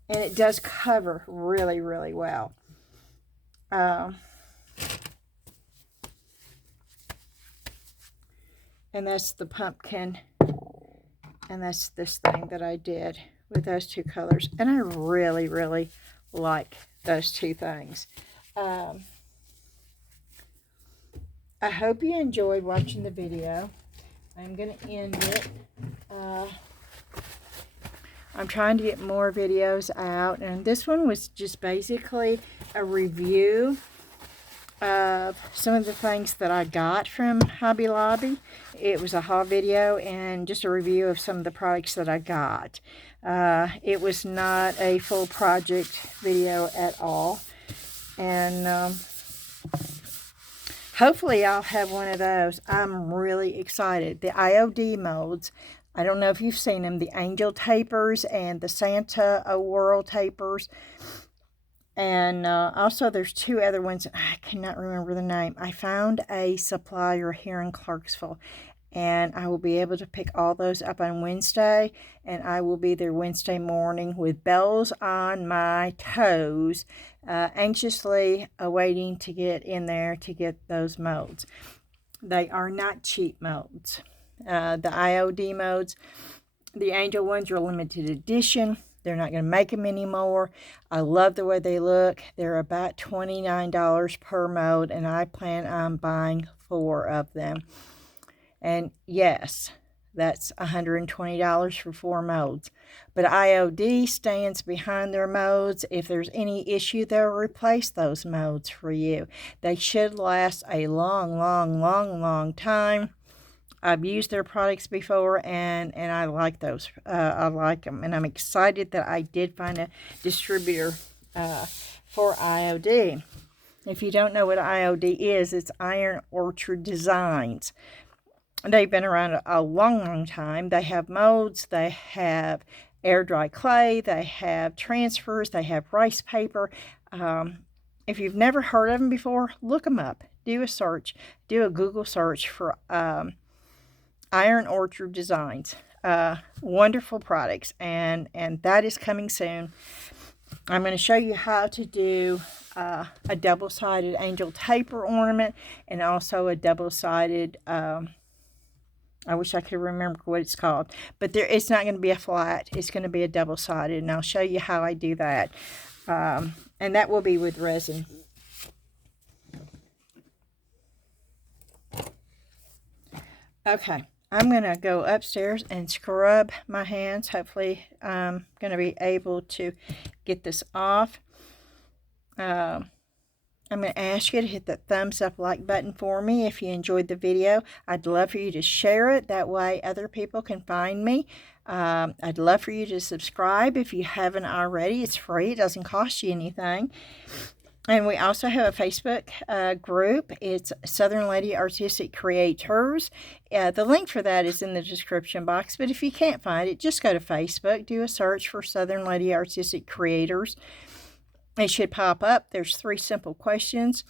it does cover really, really well. And that's the pumpkin, and that's this thing that I did with those two colors, and I really, really like those two things. I hope you enjoyed watching the video. I'm going to end it. I'm trying to get more videos out, and this one was just basically a review of some of the things that I got from Hobby Lobby. It was a haul video and just a review of some of the products that I got. It was not a full project video at all, and hopefully I'll have one of those. I'm really excited. The IOD molds, I don't know if you've seen them, the angel tapers and the Santa World tapers. And also there's two other ones. I cannot remember the name. I found a supplier here in Clarksville, and I will be able to pick all those up on Wednesday, and I will be there Wednesday morning with bells on my toes, anxiously awaiting to get in there to get those molds. They are not cheap molds. The IOD molds, the angel ones, are limited edition. They're not going to make them anymore. I love the way they look. They're about $29 per mold, and I plan on buying 4 of them. And yes, that's $120 for 4 molds. But IOD stands behind their molds. If there's any issue, they'll replace those molds for you. They should last a long, long, long, long time. I've used their products before, and I like those. I like them, and I'm excited that I did find a distributor for IOD. If you don't know what IOD is, it's Iron Orchard Designs. They've been around a long, long time. They have molds, they have air dry clay, they have transfers, they have rice paper. If you've never heard of them before, look them up. Do a search. Do a Google search for Iron Orchard Designs. Wonderful products, and that is coming soon. I'm going to show you how to do a double-sided angel taper ornament, and also a double-sided, I wish I could remember what it's called, but it's not going to be a flat, it's going to be a double-sided, and I'll show you how I do that, and that will be with resin. Okay. I'm going to go upstairs and scrub my hands. Hopefully I'm going to be able to get this off. I'm going to ask you to hit the thumbs up like button for me if you enjoyed the video. I'd love for you to share it. That way other people can find me. I'd love for you to subscribe if you haven't already. It's free. It doesn't cost you anything. And we also have a Facebook group. It's Southern Lady Artistic Creators. The link for that is in the description box. But if you can't find it, just go to Facebook. Do a search for Southern Lady Artistic Creators. It should pop up. There's 3 simple questions.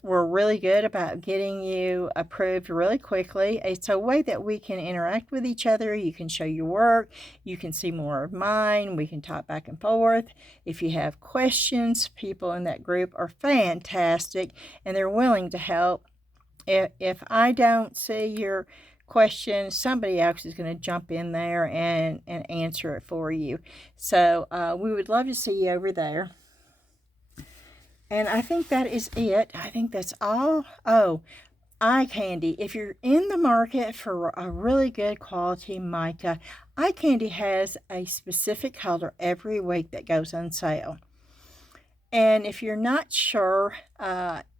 We're really good about getting you approved really quickly. It's a way that we can interact with each other. You can show your work. You can see more of mine. We can talk back and forth. If you have questions, people in that group are fantastic and they're willing to help. If I don't see your question, somebody else is going to jump in there and answer it for you. So we would love to see you over there. And I think that is it. I think that's all. Oh, eye candy. If you're in the market for a really good quality mica, eye candy has a specific color every week that goes on sale. And if you're not sure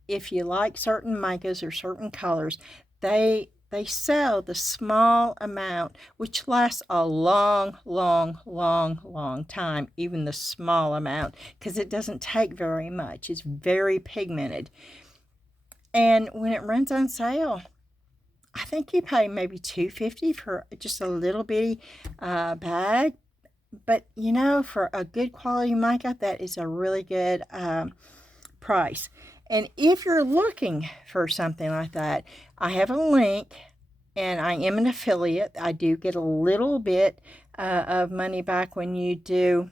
if you like certain micas or certain colors, they sell the small amount, which lasts a long time, even the small amount, because it doesn't take very much. It's very pigmented. And when it runs on sale, I think you pay maybe $2.50 for just a little bitty bag. But, you know, for a good quality mica, that is a really good price. And if you're looking for something like that, I have a link, and I am an affiliate. I do get a little bit of money back when you do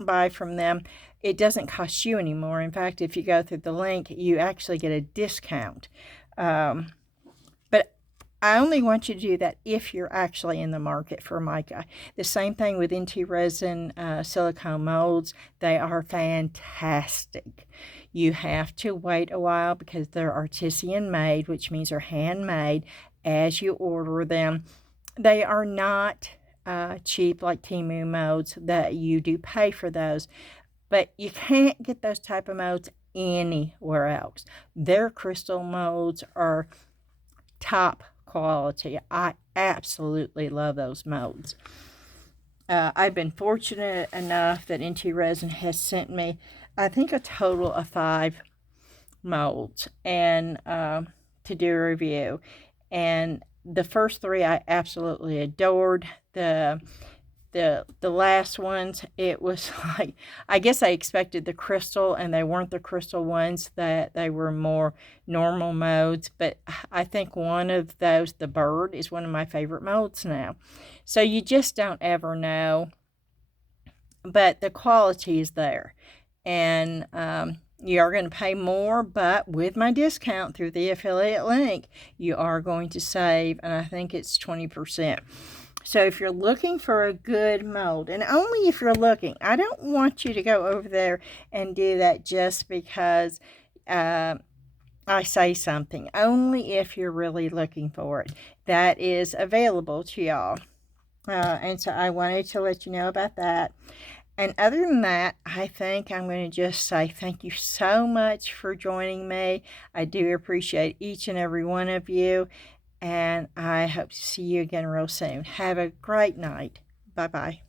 buy from them. It doesn't cost you anymore. In fact, if you go through the link, you actually get a discount. But I only want you to do that if you're actually in the market for mica. The same thing with NT resin silicone molds. They are fantastic. You have to wait a while because they're artisan made, which means they're handmade as you order them. They are not cheap like Temu molds, that you do pay for those, but you can't get those type of molds anywhere else. Their crystal molds are top quality. I absolutely love those molds. I've been fortunate enough that NT Resin has sent me, I think, a total of 5 molds and to do a review. And the first 3 I absolutely adored. The last ones, it was like, I guess I expected the crystal, and they weren't the crystal ones, that they were more normal molds. But I think one of those, the bird, is one of my favorite molds now. So you just don't ever know, but the quality is there. And you are going to pay more, but with my discount through the affiliate link, you are going to save, and I think it's 20%. So if you're looking for a good mold, and only if you're looking, I don't want you to go over there and do that just because I say something. Only if you're really looking for it. That is available to y'all. And so I wanted to let you know about that. And other than that, I think I'm going to just say thank you so much for joining me. I do appreciate each and every one of you. And I hope to see you again real soon. Have a great night. Bye-bye.